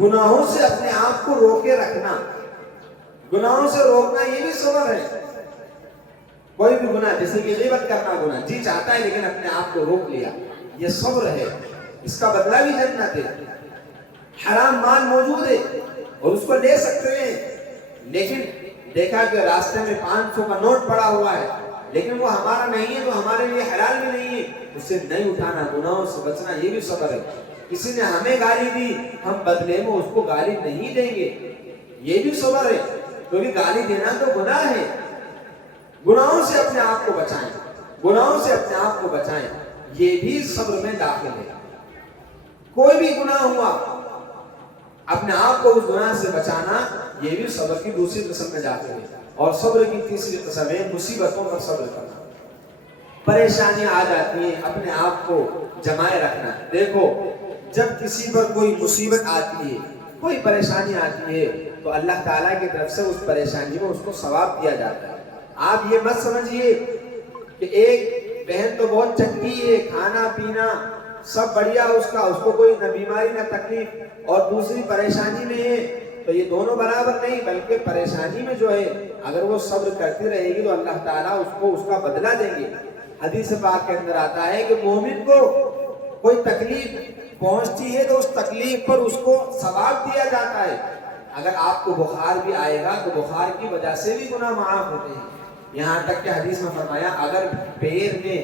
گناہوں سے اپنے آپ کو روکے رکھنا، گناہوں سے روکنا یہ بھی صبر ہے۔ کوئی بھی گناہ جیسے کہ غیبت کرنا گناہ، جی چاہتا ہے لیکن اپنے آپ کو روک لیا، یہ صبر ہے، اس کا بدلہ بھی جنت ہے۔ حرام مال موجود ہے اور اس کو لے سکتے ہیں، لیکن دیکھا کہ راستے میں 500 کا نوٹ پڑا ہوا ہے لیکن وہ ہمارا نہیں ہے تو ہمارے لیے حلال بھی نہیں ہے، اس سے نہیں اٹھانا، گناہوں سے بچنا، یہ بھی صبر ہے۔ کسی نے ہمیں گالی دی، ہم بدلے میں اس کو گالی نہیں دیں گے، یہ بھی صبر ہے، کیونکہ گالی دینا تو گناہ ہے۔ گناہوں سے اپنے آپ کو بچائیں، گناہوں سے اپنے آپ کو بچائیں، یہ بھی صبر میں داخل ہے۔ کوئی بھی گناہ ہوا، اپنے آپ کو اس گناہ سے بچانا، یہ بھی صبر کی دوسری قسم میں داخل ہے۔ اور صبر کی تیسری قسم ہے مصیبتوں پر صبر کرنا۔ پریشانیاں آ جاتی ہیں، اپنے آپ کو جمائے رکھنا۔ دیکھو جب کسی پر کوئی مصیبت آتی ہے، کوئی پریشانی آتی ہے، تو اللہ تعالیٰ کی طرف سے اس پریشانی میں اس کو ثواب دیا جاتا ہے۔ آپ یہ مت سمجھیے کہ ایک بہن تو بہت چنگی ہے، کھانا پینا سب بڑھیا اس کا، اس کو کوئی نہ بیماری نہ تکلیف، اور دوسری پریشانی میں ہے، تو یہ دونوں برابر نہیں، بلکہ پریشانی میں جو ہے اگر وہ صبر کرتی رہے گی تو اللہ تعالیٰ اس کو اس کا بدلہ دیں گے۔ حدیث پاک کے اندر آتا ہے کہ مومن کو کوئی تکلیف پہنچتی ہے تو اس تکلیف پر اس کو ثواب دیا جاتا ہے۔ اگر آپ کو بخار بھی آئے گا تو بخار کی وجہ سے بھی گناہ معاف ہوتے ہیں۔ یہاں تک کہ حدیث میں فرمایا اگر پیر میں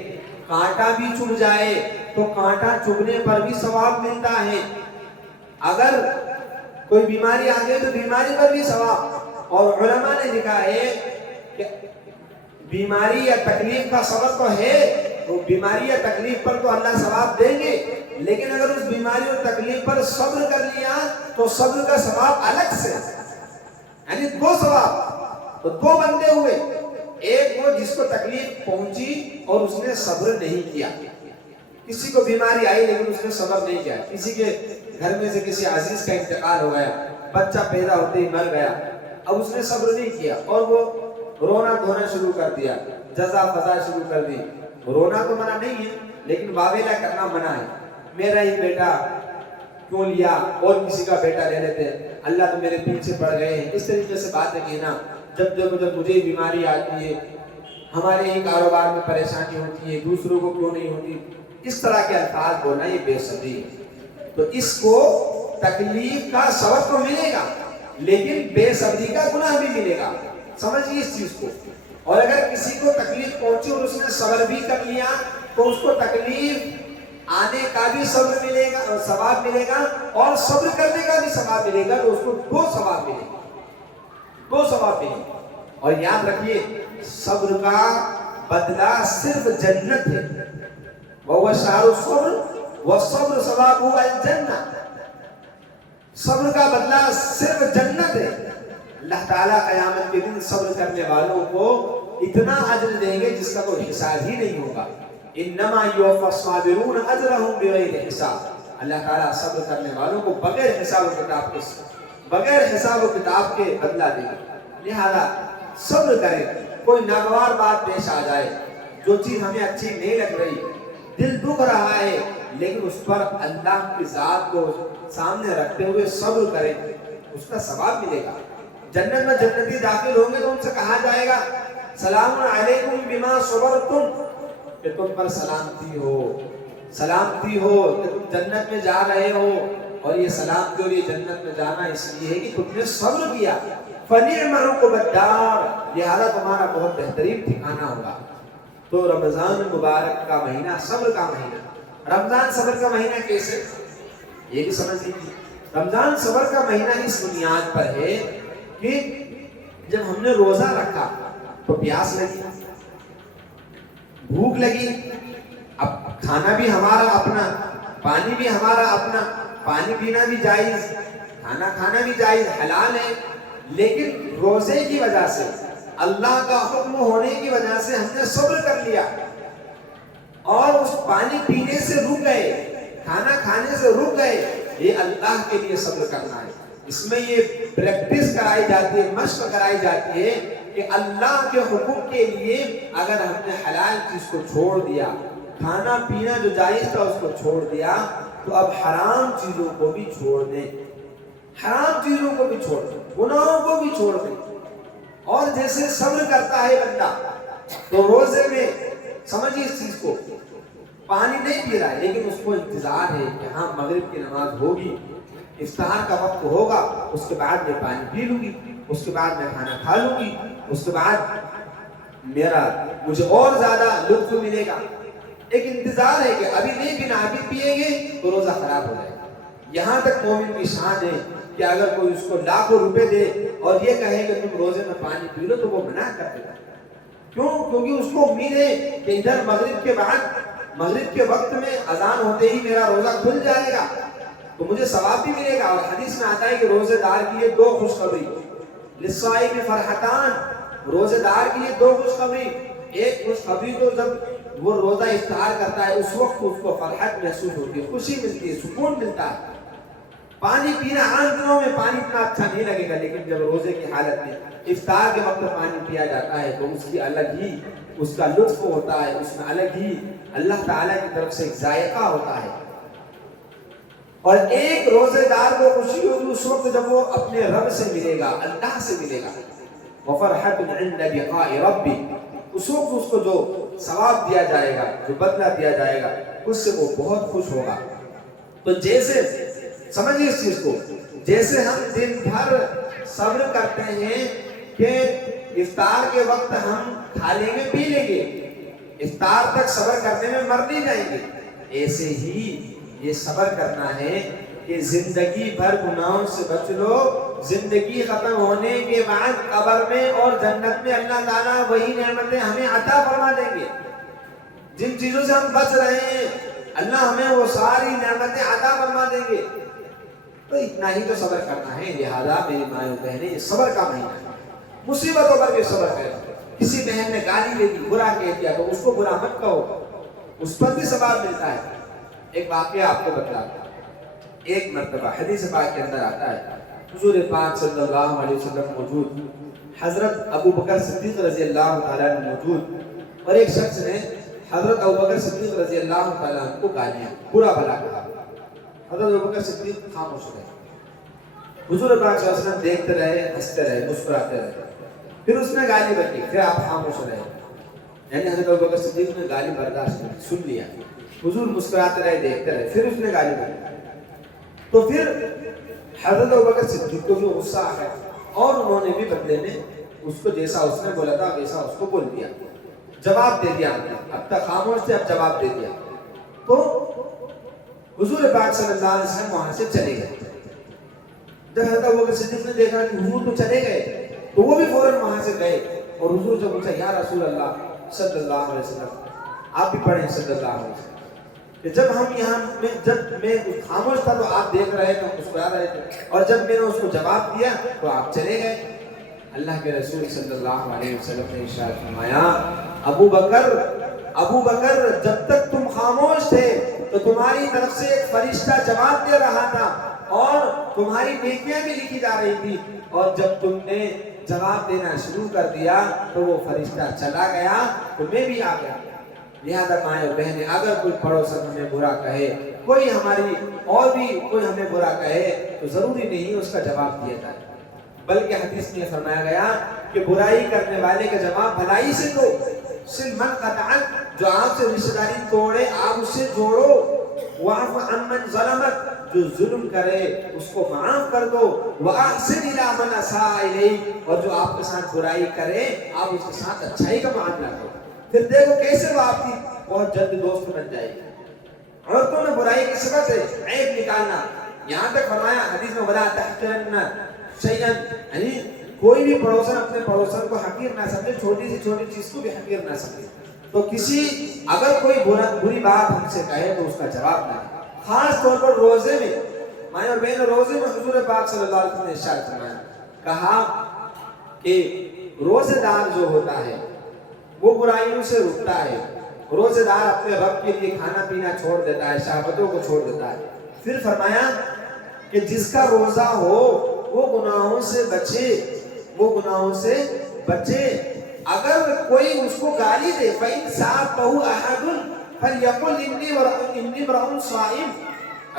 کانٹا بھی چبھ جائے تو کانٹا چبھنے پر بھی ثواب ملتا ہے۔ اگر کوئی بیماری آ گئی تو بیماری پر بھی ثواب۔ اور علماء نے لکھا ہے کہ بیماری یا تکلیف کا صبر تو ہے، تو بیماری یا تکلیف پر تو اللہ ثواب دیں گے، لیکن اگر اس بیماری اور تکلیف پر صبر کر لیا تو صبر کا ثواب الگ سے، یعنی 2 ثواب، تو 2 بندے ہوئے۔ ایک وہ جس کو تکلیف پہنچی اور اس نے صبر نہیں کیا، کسی کو بیماری آئی لیکن اس نے صبر نہیں کیا، کسی کے گھر میں سے کسی عزیز کا انتقال ہو گیا، بچہ پیدا ہوتے ہی مر گیا، اب اس نے صبر نہیں کیا اور وہ رونا دھونا شروع کر دیا، جزا فضا شروع کر دی. رونا تو منع نہیں ہے لیکن واویلا کرنا منع ہے. میرا ہی بیٹا کیوں لیا اور کسی کا بیٹا لے لیتے, اللہ تو میرے پیچھے پڑ گئے ہیں, اس طریقے سے باتیں کہنا. جب مجھے بیماری آتی ہے, ہمارے ہی کاروبار میں پریشانی ہوتی ہے, دوسروں کو کیوں نہیں ہوتی, اس طرح کے الفاظ بولنا یہ بے صبری ہے. تو اس کو تکلیف کا ثواب تو ملے گا لیکن بے صبری کا گناہ بھی ملے گا. سمجھیے اس چیز کو. اور اگر کسی کو تکلیف پہنچی اور اس نے صبر بھی کر لیا تو اس کو تکلیف آنے کا بھی صبر ملے گا, ثواب ملے گا, اور صبر کرنے کا بھی ثواب ملے گا. تو اس کو دو ثواب ملے گا, دو ثواب ملے گا. اور یاد رکھیے صبر کا بدلہ صرف جنت ہے. وَهُوَ شَعْرُ الصَّبْرِ وَالصَّبْرُ ثَوَابُهُ الْجَنَّةُ. صبر کا بدلہ صرف جنت ہے. اللہ تعالیٰ قیامت کے دن صبر کرنے والوں کو اتنا اجر دیں گے جس کا کوئی حساب ہی نہیں ہوگا. انما یوفی الصابرون اجرهم بغیر حساب. اللہ تعالیٰ صبر کرنے والوں کو بغیر حساب و کتاب کے بدلہ دے گا. لہذا صبر کریں. کوئی ناگوار بات پیش آ جائے, جو چیز ہمیں اچھی نہیں لگ رہی, دل دکھ رہا ہے, لیکن اس پر اللہ کی ذات کو سامنے رکھتے ہوئے صبر کریں, اس کا ثواب ملے گا. جنت میں جنتی داخل ہوں گے تو ان سے کہا جائے گا سلام علیکم بما صبرتم, کہ تم پر سلامتی ہو کہ تم جنت میں جا رہے ہو. اور یہ سلامتی اور یہ جنت میں جانا اس لیے ہے کہ تم نے صبر کیا. فنعم عقبی الدار, لہذا تمہارا بہت بہترین ٹھکانہ ہوگا. تو رمضان مبارک کا مہینہ صبر کا مہینہ. رمضان صبر کا مہینہ کیسے, یہ بھی سمجھ لیجیے. رمضان صبر کا مہینہ اس بنیاد پر ہے کہ جب ہم نے روزہ رکھا تو پیاس لگی, بھوک لگی. اب کھانا بھی ہمارا اپنا, پانی بھی ہمارا اپنا, پانی پینا بھی جائز, کھانا کھانا بھی جائز, حلال ہے. لیکن روزے کی وجہ سے, اللہ کا حکم ہونے کی وجہ سے ہم نے صبر کر لیا اور اس پانی پینے سے رک گئے, کھانا کھانے سے رک گئے. یہ اللہ کے لیے صبر کرنا ہے. اس میں یہ پریکٹس کرائی جاتی ہے, مشق کرائی جاتی ہے کہ اللہ کے حکم کے لیے اگر ہم نے حلال چیز کو چھوڑ دیا, کھانا پینا جو جائز تھا اس کو چھوڑ دیا, تو اب حرام چیزوں کو بھی چھوڑ دیں, حرام چیزوں کو بھی چھوڑ دیں, گناہوں کو بھی چھوڑ دیں. اور جیسے صبر کرتا ہے بندہ تو روزے میں سمجھیے اس چیز کو, پانی نہیں پی رہا ہے لیکن اس کو انتظار ہے کہ ہاں مغرب کی نماز ہوگی, افطار کا وقت ہوگا, اس کے بعد میں پانی پی لوں گی, اس کے بعد میں کھانا کھا لوں گی, اس کے بعد مجھے اور زیادہ لطف ملے گا. ایک انتظار ہے کہ ابھی نہیں پینا, ابھی پیئیں گے تو روزہ خراب ہو جائے گا. یہاں تک مومن کی شان ہے کہ اگر کوئی اس کو لاکھوں روپے دے اور یہ کہے کہ تم روزے میں پانی پی لو تو وہ منع کر دے گا. کیوں؟ کیونکہ اس کو امید ہے کہ ادھر مغرب کے بعد, مغرب کے وقت میں اذان ہوتے ہی میرا روزہ کھل جائے گا تو مجھے ثواب بھی ملے گا. اور حدیث میں آتا ہے کہ روزے دار کے لیے دو خوشخبری, للصائم فرحتان, روزے دار کے لیے دو خوشخبری. ایک خوشخبری تو جب وہ روزہ افطار کرتا ہے اس وقت اس کو فرحت محسوس ہوتی ہے, خوشی ملتی ہے, سکون ملتا ہے. پانی پینا عام دنوں میں پانی اتنا اچھا نہیں لگے گا, لیکن جب روزے کی حالت میں افطار کے وقت پانی پیا جاتا ہے تو اس کی الگ ہی اس کا لطف ہوتا ہے, اس میں الگ ہی اللہ تعالیٰ کی طرف سے ایک ذائقہ ہوتا ہے. اور ایک روزے دار کو خوشی ہوگی اس وقت جب وہ اپنے رب سے ملے گا, اللہ سے ملے گا. وَفَرْحَةٌ عِنْدَ لِقَاءِ رَبِّ, اس وقت اس کو جو ثواب دیا جائے گا, جو بدلہ دیا جائے گا, اس سے وہ بہت خوش ہوگا. تو جیسے سمجھیے اس چیز کو, جیسے ہم دن بھر صبر کرتے ہیں کہ افطار کے وقت ہم کھا لیں گے پی لیں گے, افطار تک صبر کرنے میں مر نہیں جائیں گے, ایسے ہی یہ صبر کرنا ہے کہ زندگی بھر گناہوں سے بچ لو, زندگی ختم ہونے کے بعد قبر میں اور جنت میں اللہ تعالیٰ وہی نعمتیں ہمیں عطا فرما دیں گے. جن چیزوں سے ہم بچ رہے ہیں اللہ ہمیں وہ ساری نعمتیں عطا فرما دیں گے. تو اتنا ہی تو صبر کرنا ہے. لہذا میری مائیں بہنیں, یہ صبر کا مہینہ ہے. مصیبتوں پر بھی صبر کریں. کسی بہن نے گالی دے دی, برا کہہ دیا تو اس کو برا مت کہو, اس پر بھی ثواب ملتا ہے. ایک واقعہ آپ کو بتلاتا ہوں. ایک مرتبہ حدیث پاک کے اندر آتا ہے, حضور پاک صلی اللہ علیہ وسلم موجود, حضرت ابو بکر صدیق رضی اللہ تعالیٰ عنہ موجود, اور ایک شخص نے حضرت ابوبکر صدیق رضی اللہ تعالیٰ عنہ کو گالیاں برا بھلا کہا. حضرت ابوبکر صدیق خاموش رہے. حضور پاک صلی اللہ علیہ وسلم دیکھتے رہے, ہنستے رہے, مسکراتے رہے. پھر اس نے گالی بکی, پھر آپ خاموش رہے. یعنی حضرت ابوبکر صدیق نے گالی برداشت کی, سن لیا. حضور مسکراتے رہے, دیکھتے رہے, پھر اس نے گالی بکی. تو پھر حضرت ابوبکر صدیق کو بھی غصہ آ گیا اور انہوں نے بھی بدلے میں اس کو جیسا اس نے بولا تھا ویسا اس کو بول دیا, جواب دے دیا. اب تک خاموش تھے, اب جواب دے دیا. تو حضور پاک صلی اللہ علیہ وسلم وہاں سے چلے گئے. جب حضرت ابوبکر صدیق نے دیکھا کہ حضور تو چلے گئے تو وہ بھی فوراً وہاں سے گئے اور حضور سے پوچھا, یا رسول اللہ صلی اللہ علیہ وسلم, آپ بھی پڑھیں صلی اللہ علیہ وسلم, کہ جب ہم یہاں جب میں خاموش تھا تو آپ دیکھ رہے تھے, مسکرا رہے تھے, اور جب میں نے اس کو جواب دیا تو آپ چلے گئے. اللہ کے رسول صلی اللہ علیہ وسلم نے ارشاد فرمایا, ابو بکر جب تک تم خاموش تھے تو تمہاری طرف سے ایک فرشتہ جواب دے رہا تھا اور تمہاری نیکیاں بھی لکھی جا رہی تھی, اور جب تم نے جواب دینا شروع کر دیا تو وہ فرشتہ چلا گیا تو میں بھی آ گیا. لہذا مائیں اور بہنیں, اگر کوئی پڑوسن ہمیں برا کہے, کوئی ہماری اور بھی کوئی ہمیں برا کہے, تو ضروری نہیں اس کا جواب دیا جائے, بلکہ حدیث میں فرمایا گیا کہ برائی کرنے والے کا جواب بھلائی سے دو. صل من قطع, جو آپ سے رشتہ داری توڑے آپ اس سے جوڑو. واعف عن من ظلمک, جو ظلم کرے اس کو معاف کر دو. واحسن الی من اساء الیک, اور جو آپ کے ساتھ برائی کرے آپ اس کے ساتھ اچھائی کا معاملہ کرو. پھر دیکھو کیسے وہ آپ کی بہت جلد دوست بن جائے گی. عورتوں میں برائی کی صفت ہے عیب نکالنا. یہاں تک فرمایا حدیث میں, ولا تحقرن شیئا, یعنی کوئی بھی پڑوسن اپنے پڑوسن کو حقیر نہ سمجھے, چھوٹی سی چھوٹی چیز کو بھی حقیر نہ سمجھے. تو کسی اگر کوئی بری بات ہم سے کہے تو اس کا جواب نہ دیں. خاص طور پر روزے میں, مائیں اور بہنوں, روزے میں حضور پاک صلی اللہ علیہ وسلم نے ارشاد فرمایا, کہا کہ روزے دار جو ہوتا ہے وہ برائیوں سے رکتا ہے. روزے دار اپنے رب کے لیے کھانا پینا چھوڑ دیتا ہے, شہوتوں کو چھوڑ دیتا ہے. پھر فرمایا کہ جس کا روزہ ہو وہ گناہوں سے بچے, وہ گناہوں سے بچے. اگر کوئی اس کو گالی دے, فَإِنْ سَابَهُ أَحَدٌ فَلْيَقُلْ إِنِّي امْرُؤٌ صَائِمٌ,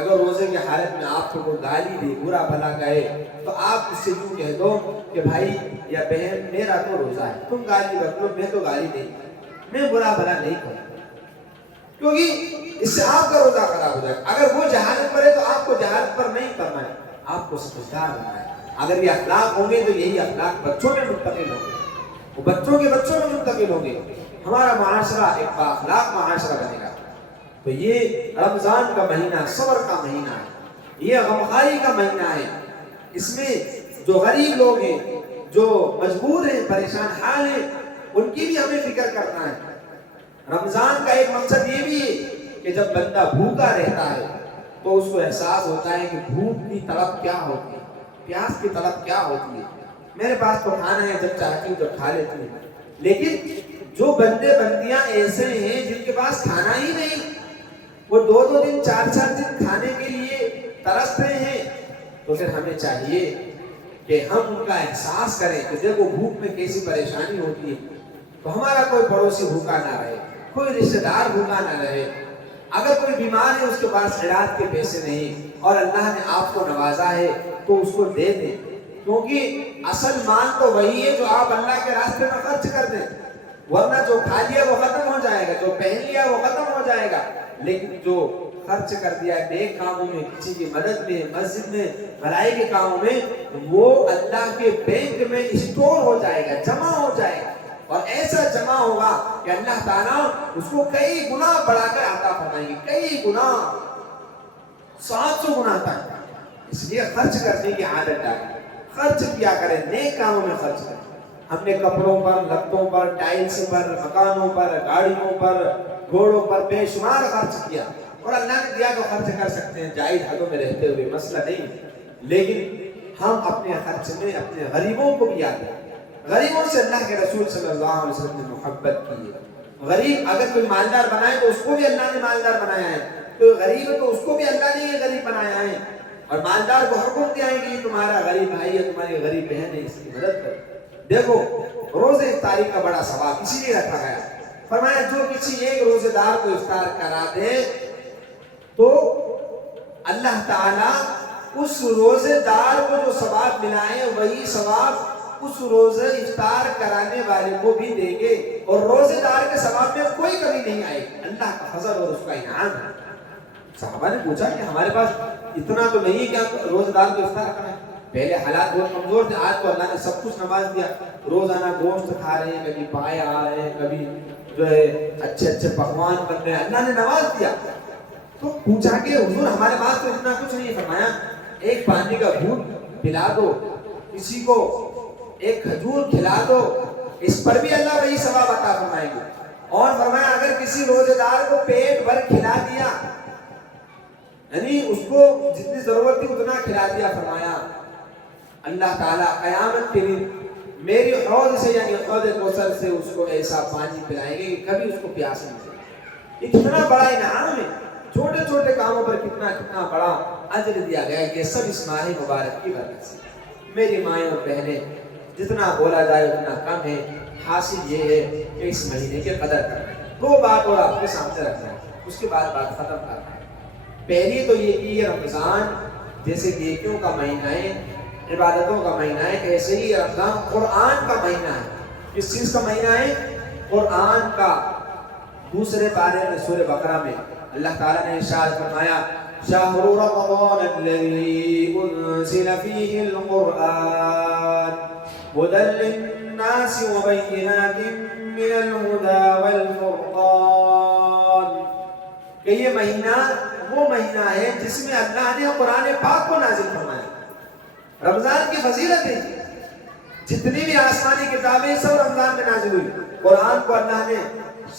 اگر روزے کی حالت میں آپ کو گالی دے, برا بھلا کہے, تو آپ اس سے یوں کہہ دو کہ بھائی یا بہن میرا تو روزہ ہے, تم گالی مت لو, میں تو گالی نہیں, میں برا بھلا نہیں کروں, کیونکہ اس سے آپ کا روزہ خراب ہو جائے. اگر وہ جہالت پر ہے تو آپ کو جہالت پر نہیں کرنا ہے, آپ کو سمجھدار بننا ہے. اگر یہ اخلاق ہوں گے تو یہی اخلاق بچوں میں منتقل ہوں گے, وہ بچوں کے بچوں میں منتقل ہوں گے. ہمارا معاشرہ ایک بااخلاق معاشرہ بنے گا. تو یہ رمضان کا مہینہ صبر کا مہینہ ہے, یہ غمخواری کا مہینہ ہے. اس میں جو غریب لوگ ہیں, جو مجبور ہیں, پریشان حال ہیں, ان کی بھی ہمیں فکر کرنا ہے. رمضان کا ایک مقصد یہ بھی ہے کہ جب بندہ بھوکا رہتا ہے تو اس کو احساس ہوتا ہے کہ بھوک کی طلب کیا ہوتی ہے, پیاس کی طلب کیا ہوتی ہے. میرے پاس تو کھانا ہے, جب چاہتی ہوں جب کھا لیتی ہوں. لیکن جو بندے بندیاں ایسے ہیں جن کے پاس کھانا ہی نہیں, وہ 2-2 دن 4-4 دن کھانے کے لیے ترس رہے ہیں, تو پھر ہمیں چاہیے کہ ہم ان کا احساس کریں کہ دیکھو بھوک میں کیسی پریشانی ہوتی ہے. تو ہمارا کوئی پڑوسی بھوکا نہ رہے, کوئی رشتہ دار بھوکا نہ رہے. اگر کوئی بیمار ہے, اس کے پاس علاج کے پیسے نہیں اور اللہ نے آپ کو نوازا ہے تو اس کو دے دیں, کیونکہ اصل مال تو وہی ہے جو آپ اللہ کے راستے میں خرچ کر دیں. ورنہ جو کھا لیا وہ ختم ہو جائے گا, جو پہن لیا وہ ختم ہو جائے گا, لیکن جو خرچ کر دیا ہے نیک کاموں میں, کسی کی مدد میں, مسجد میں, بھلائی کے کاموں میں, وہ اللہ کے بینک میں اسٹور ہو جائے گا, جمع ہو جائے گا, اور ایسا جمع ہوگا کہ اللہ تعالیٰ اس کو کئی گنا بڑھا کر عطا فرمائیں گے, کئی گنا, 700 گنا تک. اس لیے خرچ کرنے کی عادت ڈالیں, خرچ کیا کریں, نیک کاموں میں خرچ کریں. ہم نے کپڑوں پر, لتوں پر, ٹائلز پر, مکانوں پر, گاڑیوں پر, گھوڑوں پر بے شمار خرچ کیا, اور اللہ نے دیا تو خرچ کر سکتے ہیں جائز حدوں میں رہتے ہوئے, مسئلہ نہیں. لیکن ہم اپنے خرچ میں اپنے غریبوں کو بھی یاد رکھیں. غریبوں سے اللہ کے رسول صلی اللہ علیہ وسلم نے محبت کی ہے. غریب اگر کوئی مالدار بنائے تو اس کو بھی اللہ نے مالدار بنایا ہے, کوئی غریب ہے تو اس کو بھی اللہ نے یہ غریب بنایا ہے, اور مالدار کو حکم دیا ہے کہ تمہارا غریب بھائی ہے, تمہاری غریب بہن ہے, اس کی مدد کرو. دیکھو روزے افطاری کا بڑا ثواب اسی لیے رکھا گیا. فرمایا جو کسی ایک روزے دار کو افطار کرا دے تو اللہ تعالیٰ اس روزے دار کو جو ثواب ملائے وہی ثواب اس روزے افطار کرانے والے کو بھی دیں گے، اور روزے دار کے ثواب میں کوئی کمی نہیں آئے گی، اللہ کا فضل اور اس کا انعام ہے۔ صحابہ نے پوچھا کہ ہمارے پاس اتنا تو نہیں کہ ہم روزے دار کو افطار کرائیں، پہلے حالات بہت کمزور تھے، آج تو اللہ نے سب کچھ نواز دیا، روزانہ گوشت کھا رہے ہیں، کبھی پائے آ رہے ہیں، کبھی جو ہے اچھے اچھے پکوان بن رہے ہیں، اللہ نے نواز دیا۔ تو پوچھا کہ حضور ہمارے پاس تو اتنا کچھ نہیں، فرمایا ایک پانی کا گھونٹ پلا دو، کسی کو ایک کھجور کھلا دو، اس پر بھی اللہ وہی ثواب عطا فرمائے گا۔ اور فرمایا اگر کسی روزے دار کو پیٹ بھر کھلا دیا، یعنی اس کو جتنی ضرورت تھی اتنا کھلا دیا، فرمایا اللہ تعالیٰ قیامت کے دن میری حوض سے یعنی حوض کوثر سے اس کو ایسا پانی پلائیں گے کہ کبھی اس کو پیاس نہیں لگے۔ یہ کتنا بڑا انعام ہے، چھوٹے چھوٹے کاموں پر کتنا کتنا بڑا اجر دیا گیا ہے، یہ سب اس ماہ مبارک کی برکت سے۔ میری مائیں اور بہنیں، جتنا بولا جائے اتنا کم ہے، حاصل یہ ہے کہ اس مہینے کی قدر کرنا ہے۔ دو بات اور آپ کے سامنے رکھنا ہے، اس کے بعد بات ختم کرنا ہے۔ پہلی تو یہ کہ یہ رمضان جیسے نیکیوں کا مہینہ ہے، عبادتوں کا مہینہ ہے، ایسے ہی رمضان قرآن کا مہینہ ہے۔ کس چیز کا مہینہ ہے؟ قرآن کا۔ دوسرے پارے میں سورہ بقرہ میں اللہ تعالیٰ نے ارشاد فرمایا شہر رمضان الذی انزل فیہ القرآن ھدی للناس وبینات من الہدی والفرقان، کہ یہ مہینہ وہ مہینہ ہے جس میں اللہ نے قرآن پاک کو نازل فرمایا۔ رمضان کی فضیلت ہے، جتنی بھی آسمانی کتابیں سب رمضان میں نازل ہوئی۔ قرآن کو اللہ نے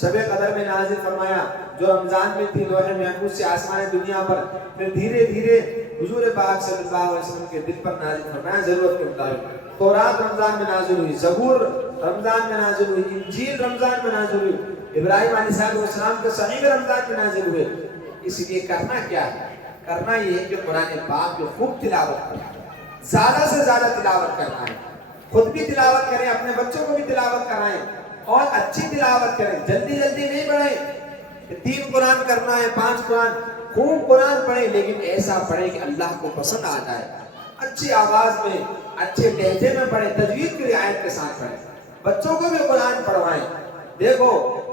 شب قدر میں نازل فرمایا، جو رمضان میں تھی لوح محفوظ سے آسمان دنیا پر، پھر دھیرے دھیرے حضور پاک صلی اللہ علیہ وسلم کے دل پر نازل فرمایا ضرورت کے مطابق۔ تورات رمضان میں نازل ہوئی، زبور رمضان میں نازل ہوئی، انجیل رمضان میں نازل ہوئی، ابراہیم علیہ السلام کے صحیح رمضان میں نازل ہوئے۔ اس لیے کرنا کیا ہے؟ کرنا یہ ہے کہ قرآن پاک کی خوب تلاوت کرنا ہے، زیادہ سے زیادہ تلاوت کرنا ہے، خود بھی تلاوت کریں، اپنے بچوں کو بھی تلاوت کرائیں، اور اچھی تلاوت کریں، جلدی جلدی نہیں پڑھیں۔ 3 قرآن کرنا ہے، 5 قرآن، خوب قرآن پڑھیں، لیکن ایسا پڑھیں کہ اللہ کو پسند آ جائے، اچھی آواز میں، اچھے لہجے میں پڑھیں، تجوید کی رعایت کے ساتھ پڑھیں، بچوں کو بھی قرآن پڑھوائیں۔ دیکھو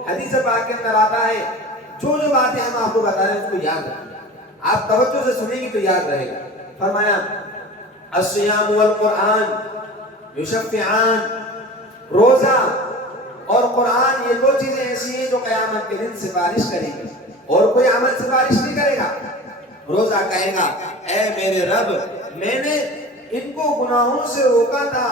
حدیث پاک کے اندر آتا ہے جو باتیں ہم آپ کو بتا رہے ہیں اس کو یاد رکھیں، آپ توجہ سے سنیں گی تو یاد رہے گا۔ فرمایا الصیام والقرآن یشفعان، روزہ اور قرآن یہ 2 چیزیں ایسی ہیں جو قیامت کے دن سفارش کریں گی، اور کوئی عمل سفارش نہیں کرے گا۔ روزہ کہے گا اے میرے رب میں نے ان کو گناہوں سے روکا تھا،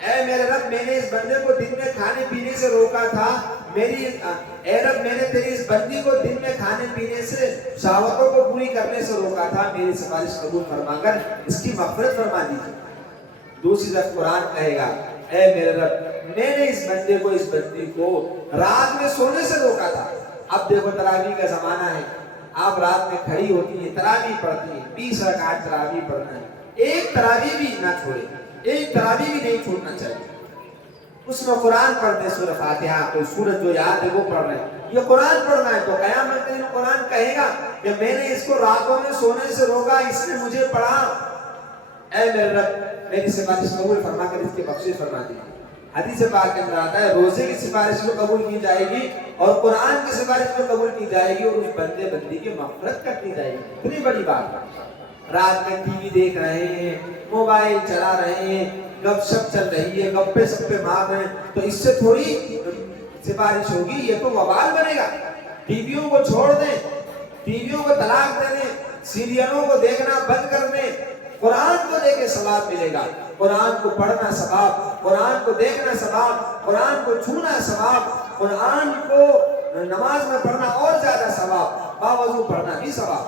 اے میرے رب میں نے اس بندے کو دن میں کھانے پینے سے روکا تھا، اے رب میں نے تیری اس بندی کو دن میں کھانے پینے سے، شہوتوں کو پوری کرنے سے روکا تھا، میری سفارش قبول فرما کر اس کی مغفرت فرما دیجیے۔ دوسری طرف قرآن کہے گا اے میرے رب میں نے اس بندے کو اس بندی کو رات میں سونے سے روکا تھا۔ اب دیکھو تراویح کا زمانہ ہے، آپ رات میں کھڑی ہوتی ہیں، تراویح پڑھتی ہیں، 20 رکعت تراویح پڑھنا ہے، ایک تراویح بھی نہ چھوڑے، ایک تراویح بھی نہیں چھوڑنا چاہیے۔ اس میں قرآن پڑھتے، سورہ فاتحہ، کوئی سورت جو یاد ہے وہ پڑھ رہے ہیں، یہ قرآن پڑھنا ہے۔ تو قیامت کے دن قرآن کہے گا کہ میں نے اس کو راتوں میں سونے سے روکا، اس نے مجھے پڑھا، اے میرے رب میری سفارش قبول فرما کر اس کی بخشش فرما دیجیے۔ حدیث پاک کے اندر آتا ہے روزے کی سفارش کو قبول کی جائے گی اور قرآن کی سفارش کو قبول کی جائے گی، اور اس بندے بندی کی مغفرت کر دی جائے گی۔ اتنی بڑی بات ہے۔ رات میں ٹی وی دیکھ رہے ہیں، موبائل چلا رہے ہیں، گپ شپ چل رہی ہے، گپے سپے مار رہے ہیں، تو اس سے تھوڑی سفارش ہوگی، یہ تو وبال بنے گا۔ ٹی ویوں کو چھوڑ دیں، ٹی ویوں کو طلاق دے دیں، سیریلوں کو دیکھنا بند کر دیں، قرآن کو دے کے ثواب ملے گا۔ قرآن کو پڑھنا ثواب، قرآن کو دیکھنا ثواب، قرآن کو چھونا ثواب، قرآن کو نماز میں پڑھنا اور زیادہ ثواب، باوضو پڑھنا بھی ثواب۔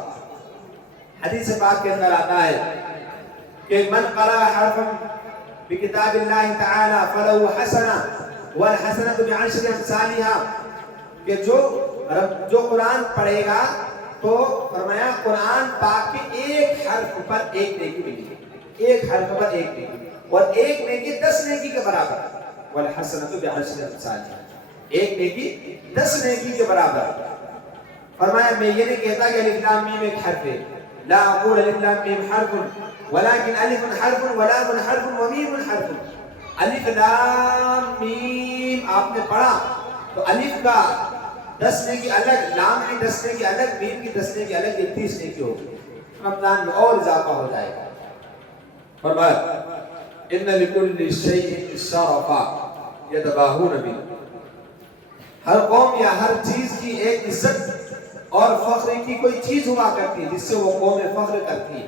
حدیث پاک کے اندر آتا ہے کہ من قرأ حرفا بکتاب اللہ تعالی فلہ حسنہ والحسنۃ بعشر امثالها، کہ جو قرآن پڑھے گا تو فرمایا قرآن پاک کے ایک حرف پر ایک نیکی ملے گی، ایک حرف پر ایک نیکی، اور ایک نیکی 10 نیکی کے برابر، والحسنۃ بعشر امثالها، ایک نیکی 10 نیکی کے برابر. فرمایا میں یہ نہیں کہتا کہ الف لام میم ایک حرف ہے. لا اقول الف لام میم حرف ولكن الف حرف ولام حرف ومیم حرف. الف لام میم آپ نے پڑھا تو الف کا 10 نیکی الگ، لام کی 10 نیکی الگ، میم کی 10 نیکی الگ، یہ 30 نیکی ہوگی. رمضان میں اور اضافہ ہو جائے گا. فرمایا ان لكل شيء شرفا يتباهون به. ہر قوم یا ہر چیز کی ایک عزت اور فخر کی کوئی چیز ہوا کرتی ہے جس سے وہ قوم فخر کرتی ہے.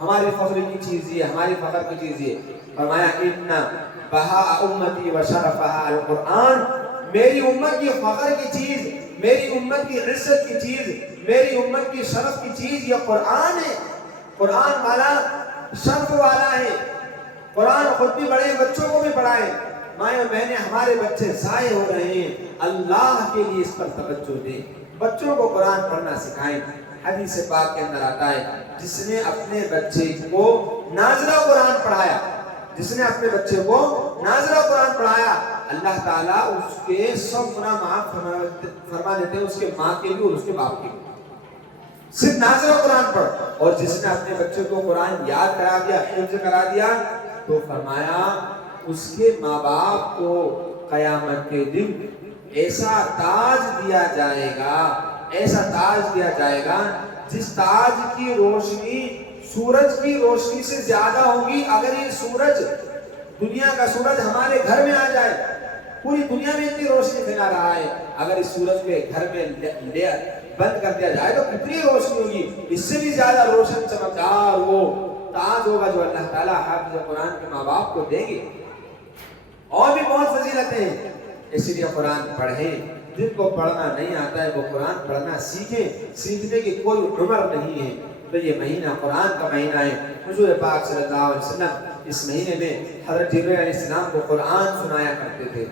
ہماری فخر کی چیز یہ، ہماری فخر کی چیز یہ. فرمایا ان بہاء امتی و شرفها القرآن. میری امت کی فخر کی چیز، میری امت کی عزت کی چیز، میری امت کی شرف کی چیز یہ قرآن ہے. قرآن والا شرف والا ہے. قرآن خود بھی پڑھیں، بچوں کو بھی پڑھائیں. مائیں اور بہنیں ہمارے بچے ضائع ہو رہے ہیں، اللہ کے لیے اس پر توجہ دیں، بچوں کو قرآن پڑھنا سکھائیں. حدیث پاک کے اندر آتا ہے جس نے اپنے بچے کو نازلہ قرآن پڑھایا، جس نے اپنے بچے کو نازلہ قرآن پڑھایا، اللہ تعالیٰ اس کے سب گناہ معاف فرما دیتے ہیں، اس کے ماں کے بھی اور اس کے باپ کے بھی. صرف نازلہ قرآن پڑھ. اور جس نے اپنے بچے کو قرآن یاد کرا دیا، حفظ کرا دیا، تو فرمایا اس کے ماں باپ کو قیامت کے دن ایسا تاج دیا جائے گا، ایسا تاج دیا جائے گا جس تاج کی روشنی سورج کی روشنی سے زیادہ ہوگی. اگر یہ سورج، دنیا کا سورج ہمارے گھر میں آ جائے، پوری دنیا میں اتنی روشنی پھیلا رہا ہے، اگر اس سورج کے گھر میں بند کر دیا جائے تو کتنی روشنی ہوگی. اس سے بھی زیادہ روشن چمکدار وہ تاج ہوگا جو اللہ تعالیٰ حافظ قرآن کے ماں باپ کو دیں گے. اور بھی بہت فضیلتیں ہیں. اس لیے قرآن پڑھیں. جن کو پڑھنا نہیں آتا ہے وہ قرآن پڑھنا سیکھیں. سیکھنے کی کوئی عمر نہیں ہے. تو یہ مہینہ قرآن کا مہینہ ہے. حضور پاک صلی اللہ علیہ وسلم اس مہینے میں حضرت جبرائیل علیہ السلام کو قرآن سنایا کرتے تھے.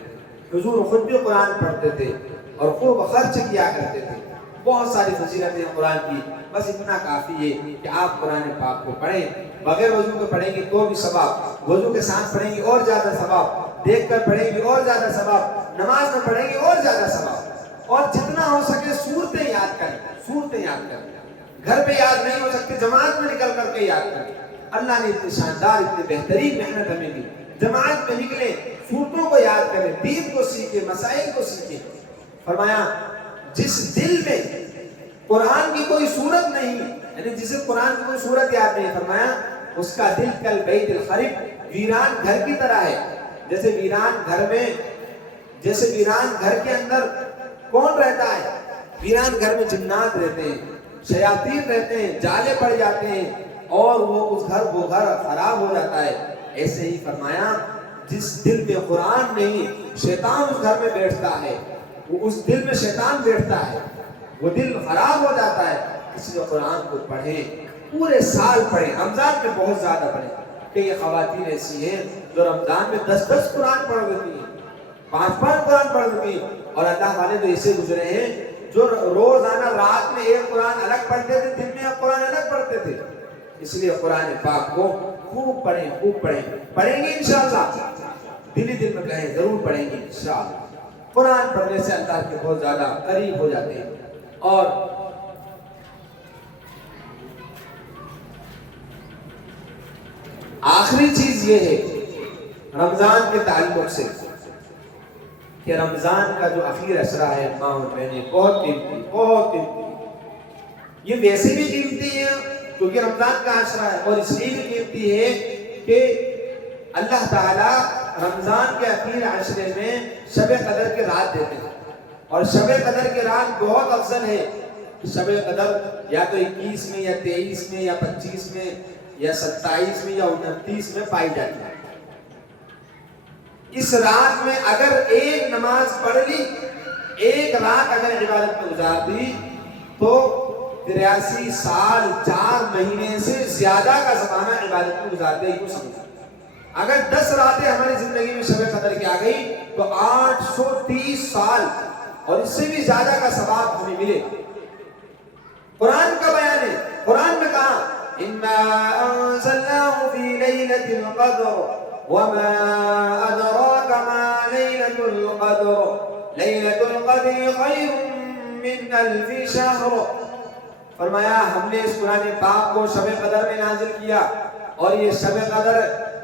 حضور خود بھی قرآن پڑھتے تھے اور خوب خرچ کیا کرتے تھے. بہت ساری فضیلتیں ہیں قرآن کی. بس اتنا کافی ہے کہ آپ قرآن پاک کو پڑھیں. بغیر وضو کے پڑھیں گے تو بھی ثواب، وضو کے ساتھ پڑھیں گے اور زیادہ ثواب، دیکھ کر پڑھیں گے اور زیادہ ثواب، نماز میں پڑھیں گے اور زیادہ ثواب. اور جتنا ہو سکے سورتیں یاد کریں، سورتیں یاد کریں. گھر پہ یاد نہیں ہو سکتے، جماعت میں نکل کر کے یاد کریں. اللہ نے اتنی شاندار، اتنی بہترین محنت ہمیں دی. جماعت میں نکلیں، سورتوں کو یاد کریں، دین کو سیکھیں، مسائل کو سیکھیں. فرمایا جس دل میں قرآن کی کوئی صورت نہیں، یعنی جسے قرآن کی کوئی صورت یاد نہیں، فرمایا اس کا دل کل بیت الخرب، ویران گھر کی طرح ہے. جیسے ویران گھر میں، جیسے ویران گھر کے اندر کون رہتا ہے؟ ویران گھر میں جنات رہتے ہیں، شیاطین رہتے ہیں، جالے پڑ جاتے ہیں اور وہ گھر خراب ہو جاتا ہے. ایسے ہی فرمایا جس دل میں قرآن نہیں، شیطان اس گھر میں بیٹھتا ہے، وہ اس دل میں شیطان بیٹھتا ہے، وہ دل خراب ہو جاتا ہے. اس لیے قرآن کو پڑھیں، پورے سال پڑھیں. رمضان میں بہت زیادہ پڑھیں. کہ یہ خواتین ایسی ہیں جو رمضان میں 10 قرآن پڑھ دیتی ہیں، 5 قرآن پڑھ دیتی ہیں. اور اللہ والے تو ایسے گزرے ہیں جو روزانہ رات میں ایک قرآن الگ پڑھتے تھے، دن میں ایک قرآن الگ پڑھتے تھے. اس لیے قرآن پاک کو خوب پڑھیں، خوب پڑھیں. پڑھیں گے انشاءاللہ، دلی دل میں کہیں ضرور پڑھیں گے انشاءاللہ. قرآن پڑھنے سے اللہ کے بہت زیادہ قریب ہو جاتے ہیں. اور آخری چیز یہ ہے رمضان کے تعلق سے کہ رمضان کا جو اخیر اشرا ہے ماں اور بہنیں، بہت قیمتی، بہت قیمتی. یہ ویسے بھی قیمتی ہے کیونکہ رمضان کا اشرا ہے، اور اس لیے بھی قیمتی ہے کہ اللہ تعالیٰ رمضان کے اخیر عشرے میں شب قدر کی رات دیتے ہیں. اور شب قدر کی رات بہت افضل ہے. شب قدر یا تو 21 میں یا 23 میں یا 25 میں یا 27 میں یا 29 میں پائی جاتی ہے. اس رات میں اگر ایک نماز پڑھ لی، ایک رات اگر عبادت میں گزار دی تو 83 سال 4 مہینے سے زیادہ کا زمانہ عبادت میں گزارتے ہی کو سمجھا. اگر 10 راتیں ہماری زندگی میں شب قدر کی آ گئی تو 830 سال اور اس سے بھی زیادہ کا ثواب ہمیں ملے. قرآن کا بیان ہے. قرآن میں کہا إِنَّا أَنزَلْنَاهُ فِي لَيْلَةِ الْقَدْرِ وَمَا أَدْرَاكَ مَا لَيْلَةُ الْقَدْرِ لیلۃ القدر خیر من الف شہر، فرمایا ہم نے اس قرآن پاک کو شب قدر میں نازل کیا، اور یہ شب قدر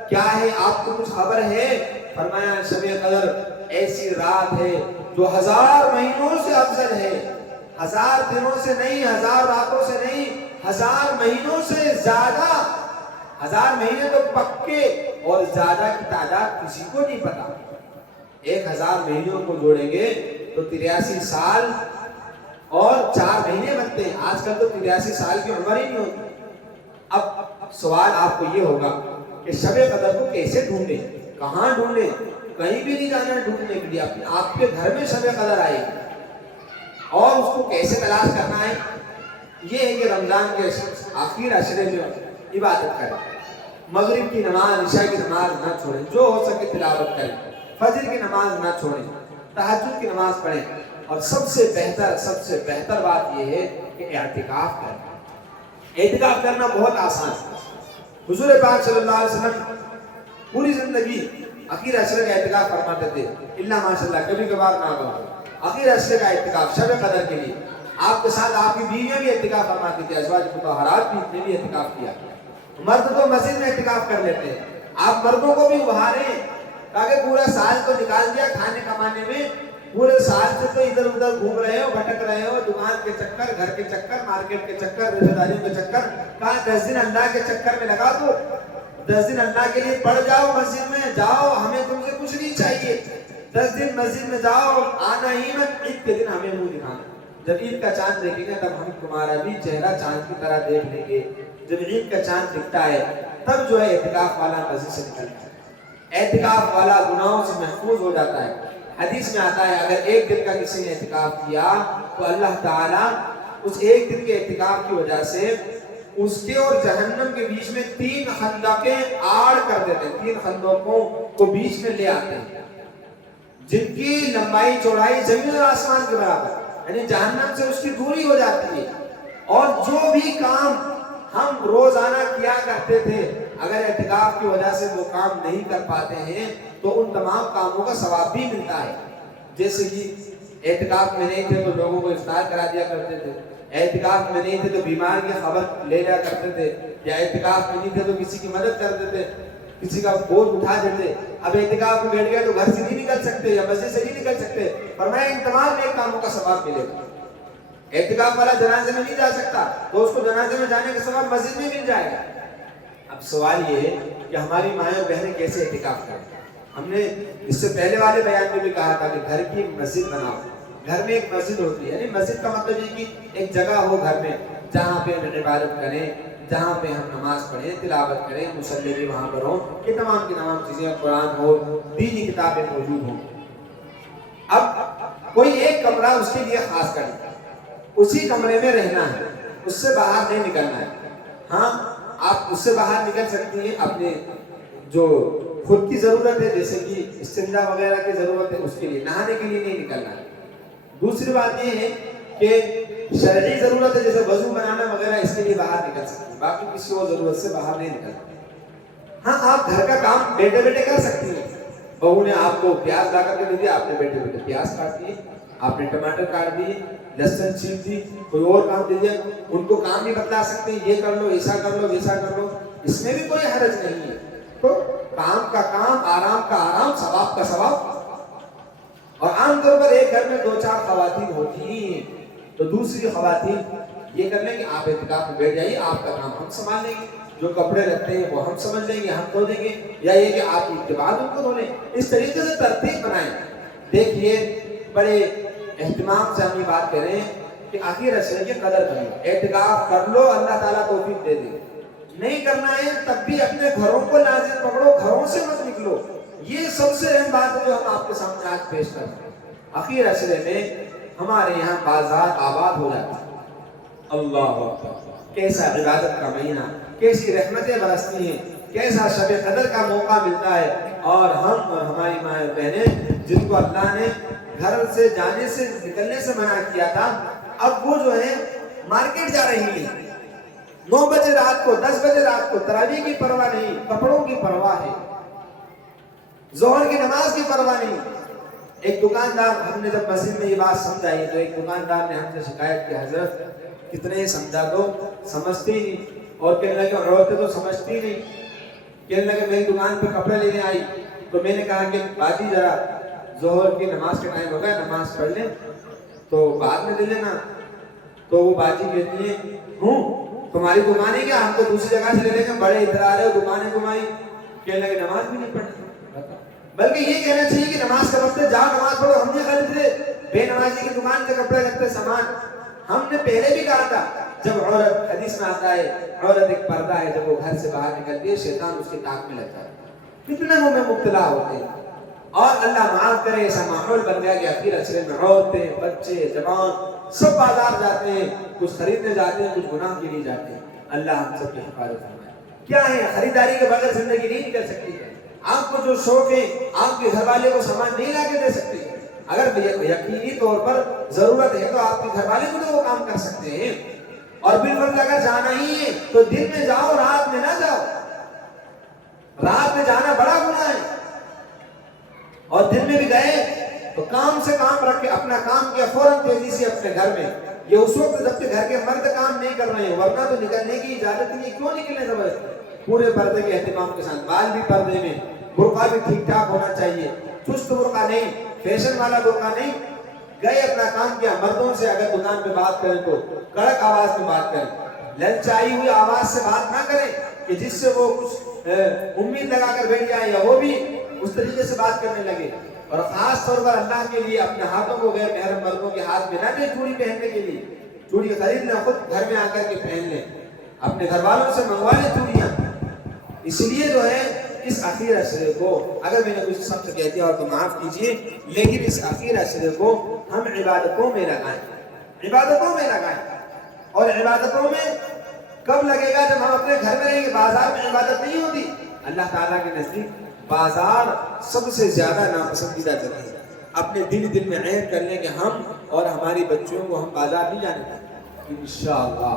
کیا ہے آپ کو کچھ خبر ہے؟ فرمایا شب قدر ایسی رات ہے جو 1000 مہینوں سے افضل ہے، 1000 دنوں سے نہیں، 1000 راتوں سے نہیں، 1000 مہینوں سے زیادہ۔ 1000 مہینے تو پکے، اور زیادہ کی تعداد کسی کو نہیں پتا۔ 1000 مہینوں کو جوڑیں گے تو 83 سال اور 4 مہینے بنتے ہیں۔ آج کل تو 83 سال کی عمر ہی نہیں ہوتی۔ اب سوال آپ کو یہ ہوگا کہ شب قدر کو کیسے ڈھونڈیں، کہاں ڈھونڈیں؟ کہیں بھی نہیں جانا ڈھونڈنے کے لیے، آپ کے گھر میں شب قدر آئے گی، اور اس کو کیسے تلاش کرنا ہے؟ یہ ہے کہ رمضان کے آخر عشرے میں عبادت کریں، مغرب کی نماز، عشاء کی نماز نہ چھوڑیں، جو ہو سکے تلاوت کریں، فجر کی نماز نہ چھوڑیں، تہجد کی نماز پڑھیں، اور سب سے بہتر بات یہ ہے کہ اعتکاف کریں۔ اعتکاف کرنا بہت آسان ہے۔ حضور پاک صلی اللہ علیہ وسلم پوری زندگی آخر عشرے کا اعتکاف فرماتے تھے، اللہ ماشاءاللہ کبھی کبھار نہ ہو، آخر عشرے کا اعتکاف شب قدر کے لیے۔ آپ کے ساتھ آپ کی بیویاں بھی اعتکاف فرماتی تھی، ازواج مطہرات نے بھی اعتکاف کیا۔ مرد تو مسجد میں اعتکاف کر لیتے ہیں، آپ مردوں کو بھی ابھاریں تاکہ پورا سال تو نکال دیا کھانے کمانے میں، پورے سال سے تو ادھر ادھر گھوم رہے ہو، بھٹک رہے ہو، دکان کے چکر، گھر کے چکر، مارکیٹ کے چکر، رشتہ داریوں کے چکر، کہاں 10 دن اللہ کے چکر میں لگا دو، 10 دن اللہ کے لیے پڑھ جاؤ، مسجد میں جاؤ، ہمیں تم سے کچھ نہیں چاہیے، 10 دن مسجد میں جاؤ، آنا ہی مت، عید کے دن ہمیں منہ دکھانا، جب عید کا چاند دیکھیں گے تب ہم تمہارا بھی چہرہ چاند کی طرح دیکھ لیں گے۔ جب عید کا چاند دکھتا ہے تب جو ہے اعتکاف والا مسجد سے نکلتا ہے، اعتکاف والا گناہوں سے محفوظ ہو جاتا ہے۔ حدیث میں آتا ہے اگر ایک دن کا کسی نے اعتکاف کیا تو اللہ تعالیٰ اس ایک دن کے اعتکاف کی وجہ سے اس کے اور جہنم کے بیچ میں 3 خندقیں آڑ کر دیتے ہیں، 3 خندقوں کو بیچ میں لے آتے ہیں جن کی لمبائی چوڑائی زمین اور آسمان کے برابر، یعنی جہنم سے اس کی دوری ہو جاتی ہے۔ اور جو بھی کام ہم روزانہ کیا کرتے تھے اگر اعتکاف کی وجہ سے وہ کام نہیں کر پاتے ہیں تو ان تمام کاموں کا ثواب بھی ملتا ہے۔ جیسے کہ اعتکاف میں نہیں تھے تو لوگوں کو افطار کرا دیا کرتے تھے، اعتکاف میں نہیں تھے تو بیمار کی خبر لے لیا کرتے تھے، یا اعتکاف میں نہیں تھے تو کسی کی مدد کرتے تھے، کسی کا بوجھ اٹھا دیتے۔ اب اعتکاف میں بیٹھ گئے تو گھر سے نہیں نکل سکتے یا مسجد سے نہیں نکل سکتے، فرمایا ان تمام نیک کاموں کا ثواب ملے گا۔ اعتکاف والا جنازے میں نہیں جا سکتا تو اس کو جنازے میں جانے کا ثواب مسجد میں مل جائے گا۔ اب سوال یہ ہے کہ ہماری مائیں اور بہنیں کیسے اعتکاف کریں؟ ہم نے اس سے پہلے والے بیان میں بھی کہا تھا کہ گھر کی ایک مسجد بناؤ، گھر میں ایک مسجد ہوتی ہے، یعنی مسجد کا مطلب یہ کہ ایک جگہ ہو گھر میں جہاں پہ ہم عبادت کریں، جہاں پہ ہم نماز پڑھیں، تلاوت کریں، مصلی بھی وہاں پر ہوں، یہ تمام کی تمام چیزیں، قرآن ہو، دینی کتابیں موجود ہوں۔ اب کوئی ایک کمرہ اس کے لیے خاص کر لیں، اسی کمرے میں رہنا ہے، اس سے باہر نہیں نکلنا ہے۔ ہاں آپ اس سے باہر نکل سکتی ہیں اپنے جو خود کی ضرورت ہے، جیسے کہ استنجا وغیرہ کی ضرورت ہے، اس کے لیے، نہانے کے لیے نہیں نکلنا ہے۔ دوسری بات یہ ہے کہ شرعی ضرورت ہے جیسے وضو بنانا وغیرہ، اس کے لیے باہر نکل سکتی ہیں، باقی کسی اور ضرورت سے باہر نہیں نکلنا۔ ہاں آپ گھر کا کام بیٹھے بیٹھے کر سکتی ہیں، بہو نے آپ کو پیاز لا کر کے دے دیا، آپ نے بیٹھے بیٹھے پیاز کاٹ دیے، آپ نے ٹماٹر کاٹ دیے، لہسن چھیل دی، کوئی اور کام دے دیا، ان کو کام بھی بتلا سکتے ہیں، یہ کر لو، ایسا کر لو، ویسا کر لو، اس میں بھی کوئی حرج نہیں ہے۔ تو کام کا کام، آرام کا آرام، ثواب کا ثواب۔ اور عام طور پر ایک گھر میں 2-4 خواتین ہوتی ہی ہیں، تو دوسری خواتین یہ کر لیں کہ آپ اعتکاف میں بیٹھ جائیے، آپ کا کام ہم سنبھال لیں گے، جو کپڑے رکھتے ہیں وہ ہم سمجھ لیں گے، ہم دھو دیں گے، یا یہ کہ آپ کی بعد ان کو دھو لیں۔ اس طریقے سے ترتیب بنائیں۔ دیکھیے بڑے اہتمام سے ہم یہ بات کر رہے ہیں کہ آخر عشرے کی قدر کریں، اعتکاف کر لو، اللہ تعالیٰ توفیق دے دے۔ نہیں کرنا ہے تب بھی اپنے گھروں کو لازم پکڑو، گھروں سے مت نکلو۔ یہ سب سے اہم بات ہے جو ہم آپ کے سامنے آج پیش کر رہے ہیں۔ آخر عشرے میں ہمارے یہاں بازار آباد ہو جاتا ہے۔ اللہ اکبر، کیسا عبادت کا مہینہ، کیسی رحمتیں برستی ہیں، کیسا شب قدر کا موقع ملتا ہے، اور ہم اور ہماری ماں اور بہنیں جن کو اللہ نے گھر سے جانے سے نکلنے سے منع کیا تھا، اب وہ جو ہے مارکیٹ جا رہی ہیں، 9 بجے رات کو، 10 بجے رات کو، تراویح کی پرواہ نہیں، کپڑوں کی پرواہ ہے، ظہر کی نماز کی پرواہ نہیں، ایک دکاندار، ہم نے جب مسجد میں یہ بات سمجھائی تو ایک دکاندار نے ہم سے شکایت کی، حضرت کتنے سمجھا دو سمجھتی نہیں، اور کہنے لگے عورتیں تو سمجھتی نہیں. کہنے لگے میری دکان پہ کپڑے لینے آئی تو میں نے کہا کہ باجی ذرا ظہر کی نماز کا ٹائم ہو گیا، نماز پڑھ لیں تو بعد میں لے لینا. تو وہ باجی کہتی ہے ہوں تمہاری دکان ہے کیا، ہم تو دوسری جگہ سے لے لیں گے، بڑے ادھر آ رہے ہو دکانیں گھمائی. کہنے لگے نماز بھی نہیں پڑھتی. بلکہ یہ کہنا چاہیے کہ نماز کا وقت ہے، جاؤ نماز پڑھو. ہم نے خرید لے بے نمازی کی دکان سے کپڑے رکھتے سامان. ہم نے پہلے بھی کہا تھا جب عورت، حدیث میں آتا ہے عورت ایک پردہ ہے، جب وہ گھر سے باہر نکلتی ہے شیطان اس کے ناک میں لگتا ہے، فتنوں میں مبتلا ہوتے ہیں. اور اللہ معاف کرے ایسا ماحول بن گیا کہ اخیر عشرے میں عورتیں بچے جوان سب بازار جاتے ہیں، کچھ خریدنے جاتے ہیں، کچھ گناہ کے لیے جاتے ہیں. اللہ ہم سب کی حفاظت فرمائے. کیا ہے خریداری کے بغیر زندگی نہیں نکل سکتی ہے. آپ کو جو شوق ہے آپ کے گھر والے کو سامان نہیں لا کے دے سکتے. اگر یقینی طور پر ضرورت ہے تو آپ کے گھر والے کو تو وہ کام کر سکتے ہیں. اور بالفرض اگر جانا ہی ہے تو دن میں جاؤ، رات میں نہ جاؤ. رات میں جانا بڑا گناہ ہے. اور دن میں بھی گئے تو کام سے کام رکھ کے اپنا کام کیا فوراً تیزی سے اپنے گھر میں. یہ اس وقت جب کہ گھر کے مرد کام نہیں کر رہے ہیں، ورنہ تو نکلنے کی اجازت نہیں. کیوں نکلنے زبردست؟ پورے پردے کے اہتمام کے ساتھ، بال بھی پردے میں، برقع بھی ٹھیک ٹھاک ہونا چاہیے، چست برقع نہیں، فیشن والا برقع نہیں. گئے اپنا کام کیا. مردوں سے اگر دکان پہ بات کریں تو کڑک آواز میں بات کریں، للچائی ہوئی آواز سے بات نہ کریں کہ جس سے وہ کچھ امید لگا کر بیٹھ جائیں یا وہ بھی اس طریقے سے بات کرنے لگے. اور خاص طور پر اللہ کے لیے اپنے ہاتھوں کو غیر محرم مردوں کے ہاتھ میں نہ دیں چوڑی پہننے کے لیے. چوڑی خرید لیں، خود گھر میں آ کر کے پہن لیں، اپنے گھر والوں سے منگوا لیں چوڑیاں. اس لیے جو ہے اس اخیر عشرے کو، اگر میں نے کچھ سب سے کہہ دیا اور تو معاف کیجیے، لیکن اس اخیر عشرے کو ہم عبادتوں میں لگائیں، عبادتوں میں لگائیں. اور عبادتوں میں کب لگے گا؟ جب ہم اپنے گھر میں رہیں گے. بازار میں عبادت نہیں ہوتی. اللہ تعالیٰ کے نزدیک بازار سب سے زیادہ ناپسندیدہ جگہ ہے. اپنے دل میں عہد کر لیں کہ ہم اور ہماری بچیوں کو ہم بازار نہیں جانے دیں گے. انشاءاللہ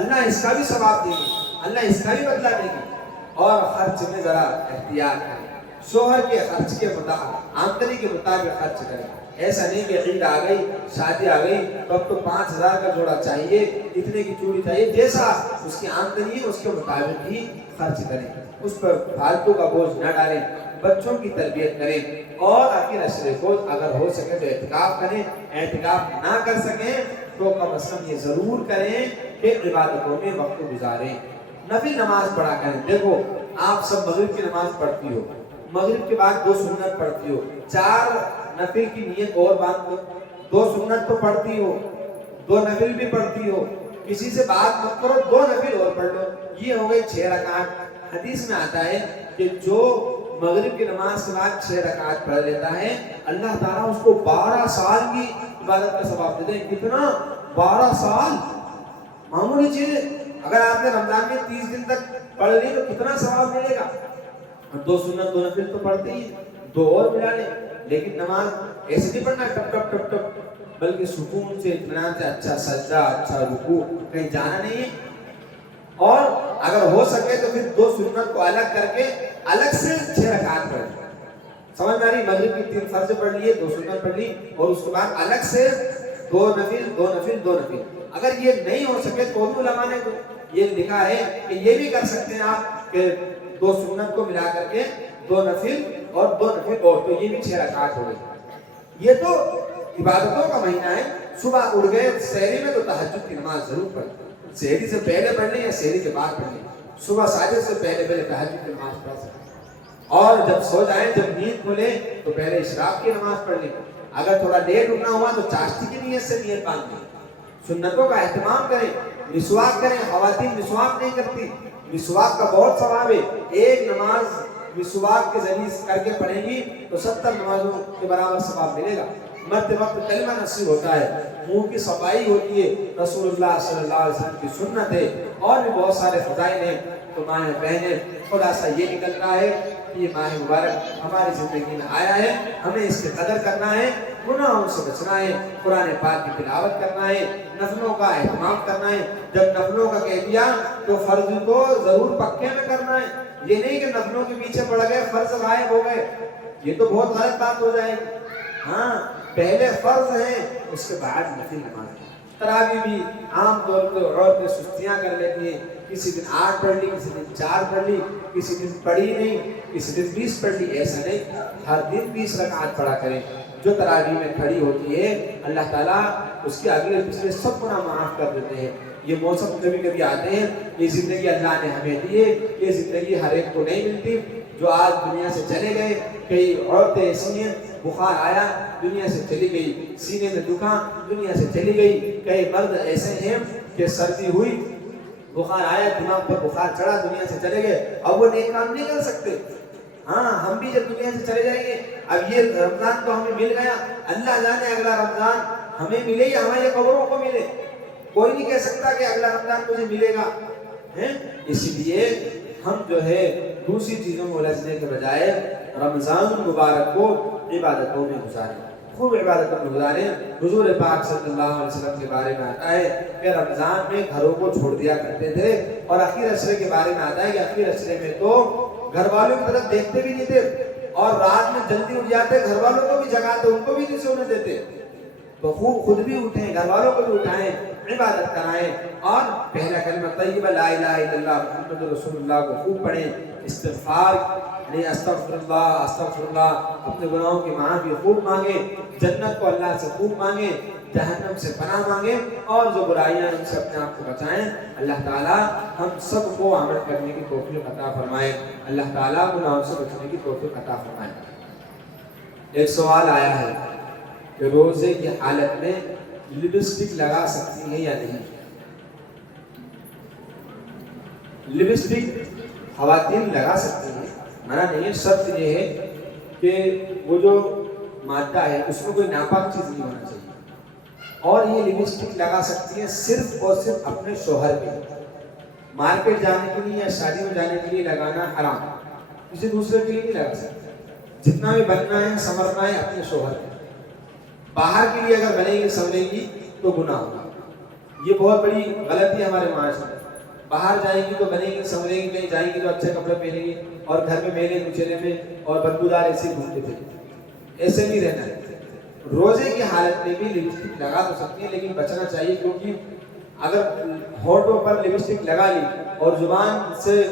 اللہ اس کا بھی ثواب دے گی، اللہ اس کا بھی بدلہ دے گی. اور خرچ میں ذرا احتیاط کریں. شوہر کے خرچ کے مطابق، آمدنی کے مطابق خرچ کریں. ایسا نہیں کہ عید آ گئی، شادی آ گئی تو اب تو 5,000 کا جوڑا چاہیے، اتنے کی چوڑی چاہیے. جیسا اس کی آمدنی ہے اس کے مطابق ہی خرچ کریں. اس پر فالتو کا بوجھ نہ ڈالیں. بچوں کی تربیت کریں. اور آخر عشرے کو اگر ہو سکے تو اعتکاف کریں. اعتکاف نہ کر سکیں تو کم از کم یہ ضرور کریں کہ عبادتوں میں وقت گزاریں. نفل نماز پڑھا کریں. دیکھو آپ سب مغرب کی نماز پڑھتی ہو، مغرب کے بعد 2 سنت پڑھتی ہو، 4 نفل کی نیت اور باندھ دو. 2 سنت تو پڑھتی ہو، 2 نفل بھی پڑھتی ہو. کسی سے بات مت کرو، 2 نفل اور پڑھ لو. یہ ہو گئی 6 رکعت. حدیث میں آتا ہے کہ جو مغرب کی نماز کے بعد 6 رکعت پڑھ لیتا ہے اللہ تعالیٰ اس کو 12 سال کی عبادت کا ثواب دیتے ہیں. کتنا؟ 12 سال. معمولی چیز. اگر آپ نے رمضان میں 30 دن تک پڑھ لی تو کتنا ثواب ملے گا. 2 سنت 2 نفل تو پڑھتے ہی، 2 اور ملا لیں. لیکن نماز ایسے نہیں پڑھنا ٹپ ٹپ ٹپ ٹپ، بلکہ سکون سے اطمینان سے اچھا سجدہ، اچھا رکوع، کہیں جانا نہیں ہے. اور اگر ہو سکے تو پھر 2 سنت کو الگ کر کے الگ سے 6 رکعت پڑھ لیں. سمجھ میں آ رہی؟ مغرب کی 3 فرض پڑھ لیے، 2 سنت پڑھ لی، اور اس کے بعد الگ سے 2 نفل 2 نفل 2 نفل. اگر یہ نہیں ہو سکے تو علماء نے تو یہ لکھا ہے کہ یہ بھی کر سکتے ہیں آپ کہ 2 سنت کو ملا کر کے 2 نفل اور 2 نفل اور، تو یہ بھی 6 رکعت ہو گئی. یہ تو عبادتوں کا مہینہ ہے. صبح اٹھ گئے سحری میں تو تہجد کی نماز ضرور پڑھیں. سحری سے پہلے پڑھ لیں یا سحری کے بعد پڑھ لیں. صبح ساجد سے پہلے تہجد کی نماز پڑھ سکتے ہیں. اور جب سو جائیں، جب نیند کھلے تو پہلے اشراق کی نماز پڑھ لیں. اگر تھوڑا لیٹ اٹھنا ہوا تو چاشتی کی نیت سے نیت باندھ لیں. سنتوں کا اہتمام کریں. مسواک کریں. خواتین مسواک نہیں کرتی، مسواک کا بہت ثواب ہے. ایک نماز مسواک کے ذریعے کر کے پڑھیں گی تو 70 نمازوں کے برابر ثواب ملے گا. مرتے وقت کلمہ نصیب ہوتا ہے، منہ کی صفائی ہوتی ہے، رسول اللہ صلی اللہ علیہ وسلم کی سنت ہے. اور بھی بہت سارے فضائل ہیں. تو ماہ بہنیں، خلاصہ یہ نکل رہا ہے کہ یہ ماہ مبارک ہماری زندگی میں آیا ہے، ہمیں اس کی قدر کرنا ہے، گناہوں سے بچنا ہے، قرآن پاک کی تلاوت کرنا ہے، نفلوں کا اہتمام کرنا ہے. جب نفلوں کا کہہ دیا تو فرض کو ضرور پکے میں کرنا ہے. یہ نہیں کہ نفلوں کے پیچھے پڑ گئے فرض غائب ہو گئے، یہ تو بہت غلط بات ہو جائے گی. ہاں پہلے فرض ہیں، اس کے بعد نفل نماز ہے۔ تراویح بھی عام طور پر عورتیں سستیاں کر لیتی ہیں، کسی دن 8 پڑھ لی، کسی دن 4 پڑھ لی، کسی دن پڑھی نہیں، کسی دن 20 پڑھ لی، ایسا نہیں، ہر دن 20 رکعت پڑھا کریں۔ جو تراویح میں کھڑی ہوتی ہے اللہ تعالیٰ اس کے اگلے پچھلے سب گناہ معاف کر دیتے ہیں۔ یہ موسم کبھی کبھی آتے ہیں، یہ زندگی اللہ نے ہمیں دی ہے، یہ زندگی ہر ایک کو نہیں ملتی۔ جو آج دنیا سے چلے گئے، کئی عورتیں ایسی ہیں بخار آیا دنیا سے چلی گئی، سینے میں دکھا دنیا سے چلی گئی، کئی مرد ایسے ہیں کہ سردی ہوئی بخار آیا، دماغ پر بخار چڑھا، دنیا سے چلے گئے، اب وہ نیک کام نہیں کر سکتے۔ ہاں ہم بھی جب دنیا سے چلے جائیں گے، اب یہ رمضان تو ہمیں مل گیا، اللہ جانے اگلا رمضان ہمیں ملے یا ہمارے قبروں کو ملے، کوئی نہیں کہہ سکتا کہ اگلا رمضان مجھے ملے گا۔ اسی لیے ہم جو ہے دوسری چیزوں میں الجھنے کے بجائے رمضان المبارک کو عبادتوں میں گزاریں، خوب عبادتوں میں گزاریں۔ حضور پاک صلی اللہ علیہ وسلم کے بارے میں آتا ہے کہ رمضان میں گھروں کو چھوڑ دیا کرتے تھے، اور اخیر عشرے کے بارے میں آتا ہے کہ اخیر عشرے میں تو گھر والوں کی طرف دیکھتے بھی نہیں تھے، اور رات میں جلدی اٹھ جاتے، گھر والوں کو بھی جگاتے، ان کو بھی نہیں سونے دیتے۔ تو خوب خود بھی اٹھیں، گھر والوں کو بھی اٹھائیں، عبادت کرائیں، اور پہلا کلمہ طیبہ لا الہ الا اللہ محمد رسول اللہ کو خوب پڑھیں، استغفار یعنی استغفر اللہ، اپنے گناہوں کی معافی خوب مانگیں، جنت کو اللہ سے خوب مانگیں، جہنم سے پناہ مانگیں، اور جو برائیاں ہیں ان سے اپنے آپ کو بچائیں۔ اللہ تعالیٰ ہم سب کو عمل کرنے کی توفیق عطا فرمائے، اللہ تعالیٰ گناہوں سے بچنے کی توفیق عطا فرمائے۔ ایک سوال آیا ہے کہ روزے کی حالت میں لپسٹک لگا سکتی ہیں یا نہیں؟ لپسٹک خواتین لگا سکتی ہیں، منع نہیں ہے، شرط یہ ہے کہ وہ جو مادہ ہے اس میں کوئی ناپاک چیز نہیں ہونا چاہیے، اور یہ لپسٹک لگا سکتی ہیں صرف اور صرف اپنے شوہر کے لیے، مارکیٹ جانے کے لیے یا شادی میں جانے کے لیے لگانا حرام، کسی دوسرے کے لیے نہیں لگا سکتے۔ جتنا بھی بننا ہے سنورنا ہے اپنے شوہر کے، باہر کے لیے اگر بنے گی سنورے گی تو گناہ ہوگا۔ یہ بہت بڑی غلطی ہے ہمارے معاشرے میں، باہر جائیں گی تو بنے گی سنورے گی، کہیں جائیں گی تو اچھے کپڑے پہنیں گی، اور گھر میں میلے کچیلے میں اور بدبودار ایسے گھومتے تھے، ایسے نہیں رہنا ہے۔ روزے کی حالت میں بھی لپسٹک لگا تو سکتی ہیں، لیکن بچنا چاہیے، کیونکہ اگر ہونٹوں پر لپسٹک لگا لی اور زبان سے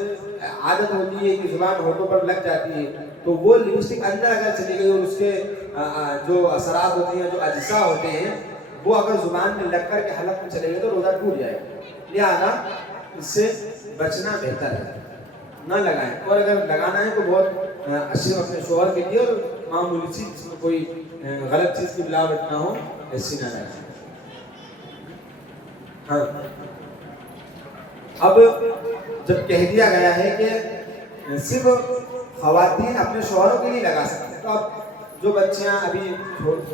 عادت ہوتی ہے کہ زبان ہونٹوں پر لگ جاتی ہے، تو وہ لپسٹک اندر اگر چلی گئی اور اس کے جو اثرات ہوتے ہیں، جو اجزاء ہوتے ہیں، وہ اگر زبان میں لگ کر کے حلق میں چلے گئے تو روزہ ٹوٹ جائے گا۔ لہٰذا اس سے بچنا بہتر ہے، نہ لگائیں، اور اگر لگانا ہے تو بہت اچھے اپنے شوہر کے لیے، اور معمولی سی جس میں کوئی غلط چیز کی ملاوٹ نہ ہو ایسی نہ لگائیں۔ ہاں اب جب کہہ دیا گیا ہے کہ صرف خواتین اپنے شوہروں کے لیے لگا سکتے ہیں، تو اب جو بچیاں ابھی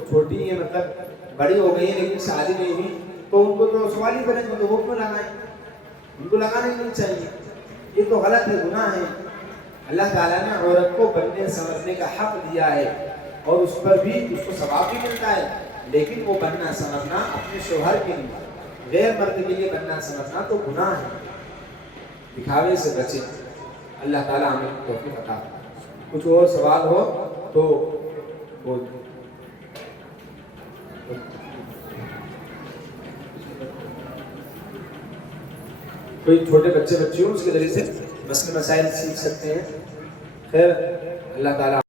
چھوٹی ہیں، مطلب بڑی ہو گئی ہیں لیکن شادی نہیں ہوئی، تو ان کو تو سوال ہی بنے گا تو وہ کیوں لگائیں، ان کو لگانا نہیں چاہیے، یہ تو غلط ہے، گناہ ہے۔ اللہ تعالیٰ نے عورت کو بننے سمجھنے کا حق دیا ہے، اور اس پر بھی اس کو ثواب بھی ملتا ہے، لیکن وہ بننا سمجھنا اپنے شوہر کے لیے، غیر مرد کے لیے بننا سمجھنا تو گناہ ہے۔ دکھاوے سے بچیں، اللہ تعالیٰ ہمیں توفیق عطا فرمائے۔ کچھ اور سوال ہو تو بول دیں۔ کوئی چھوٹے بچے ہوں اس کے ذریعے سے مسئلے مسائل سیکھ سکتے ہیں۔ خیر اللہ تعالیٰ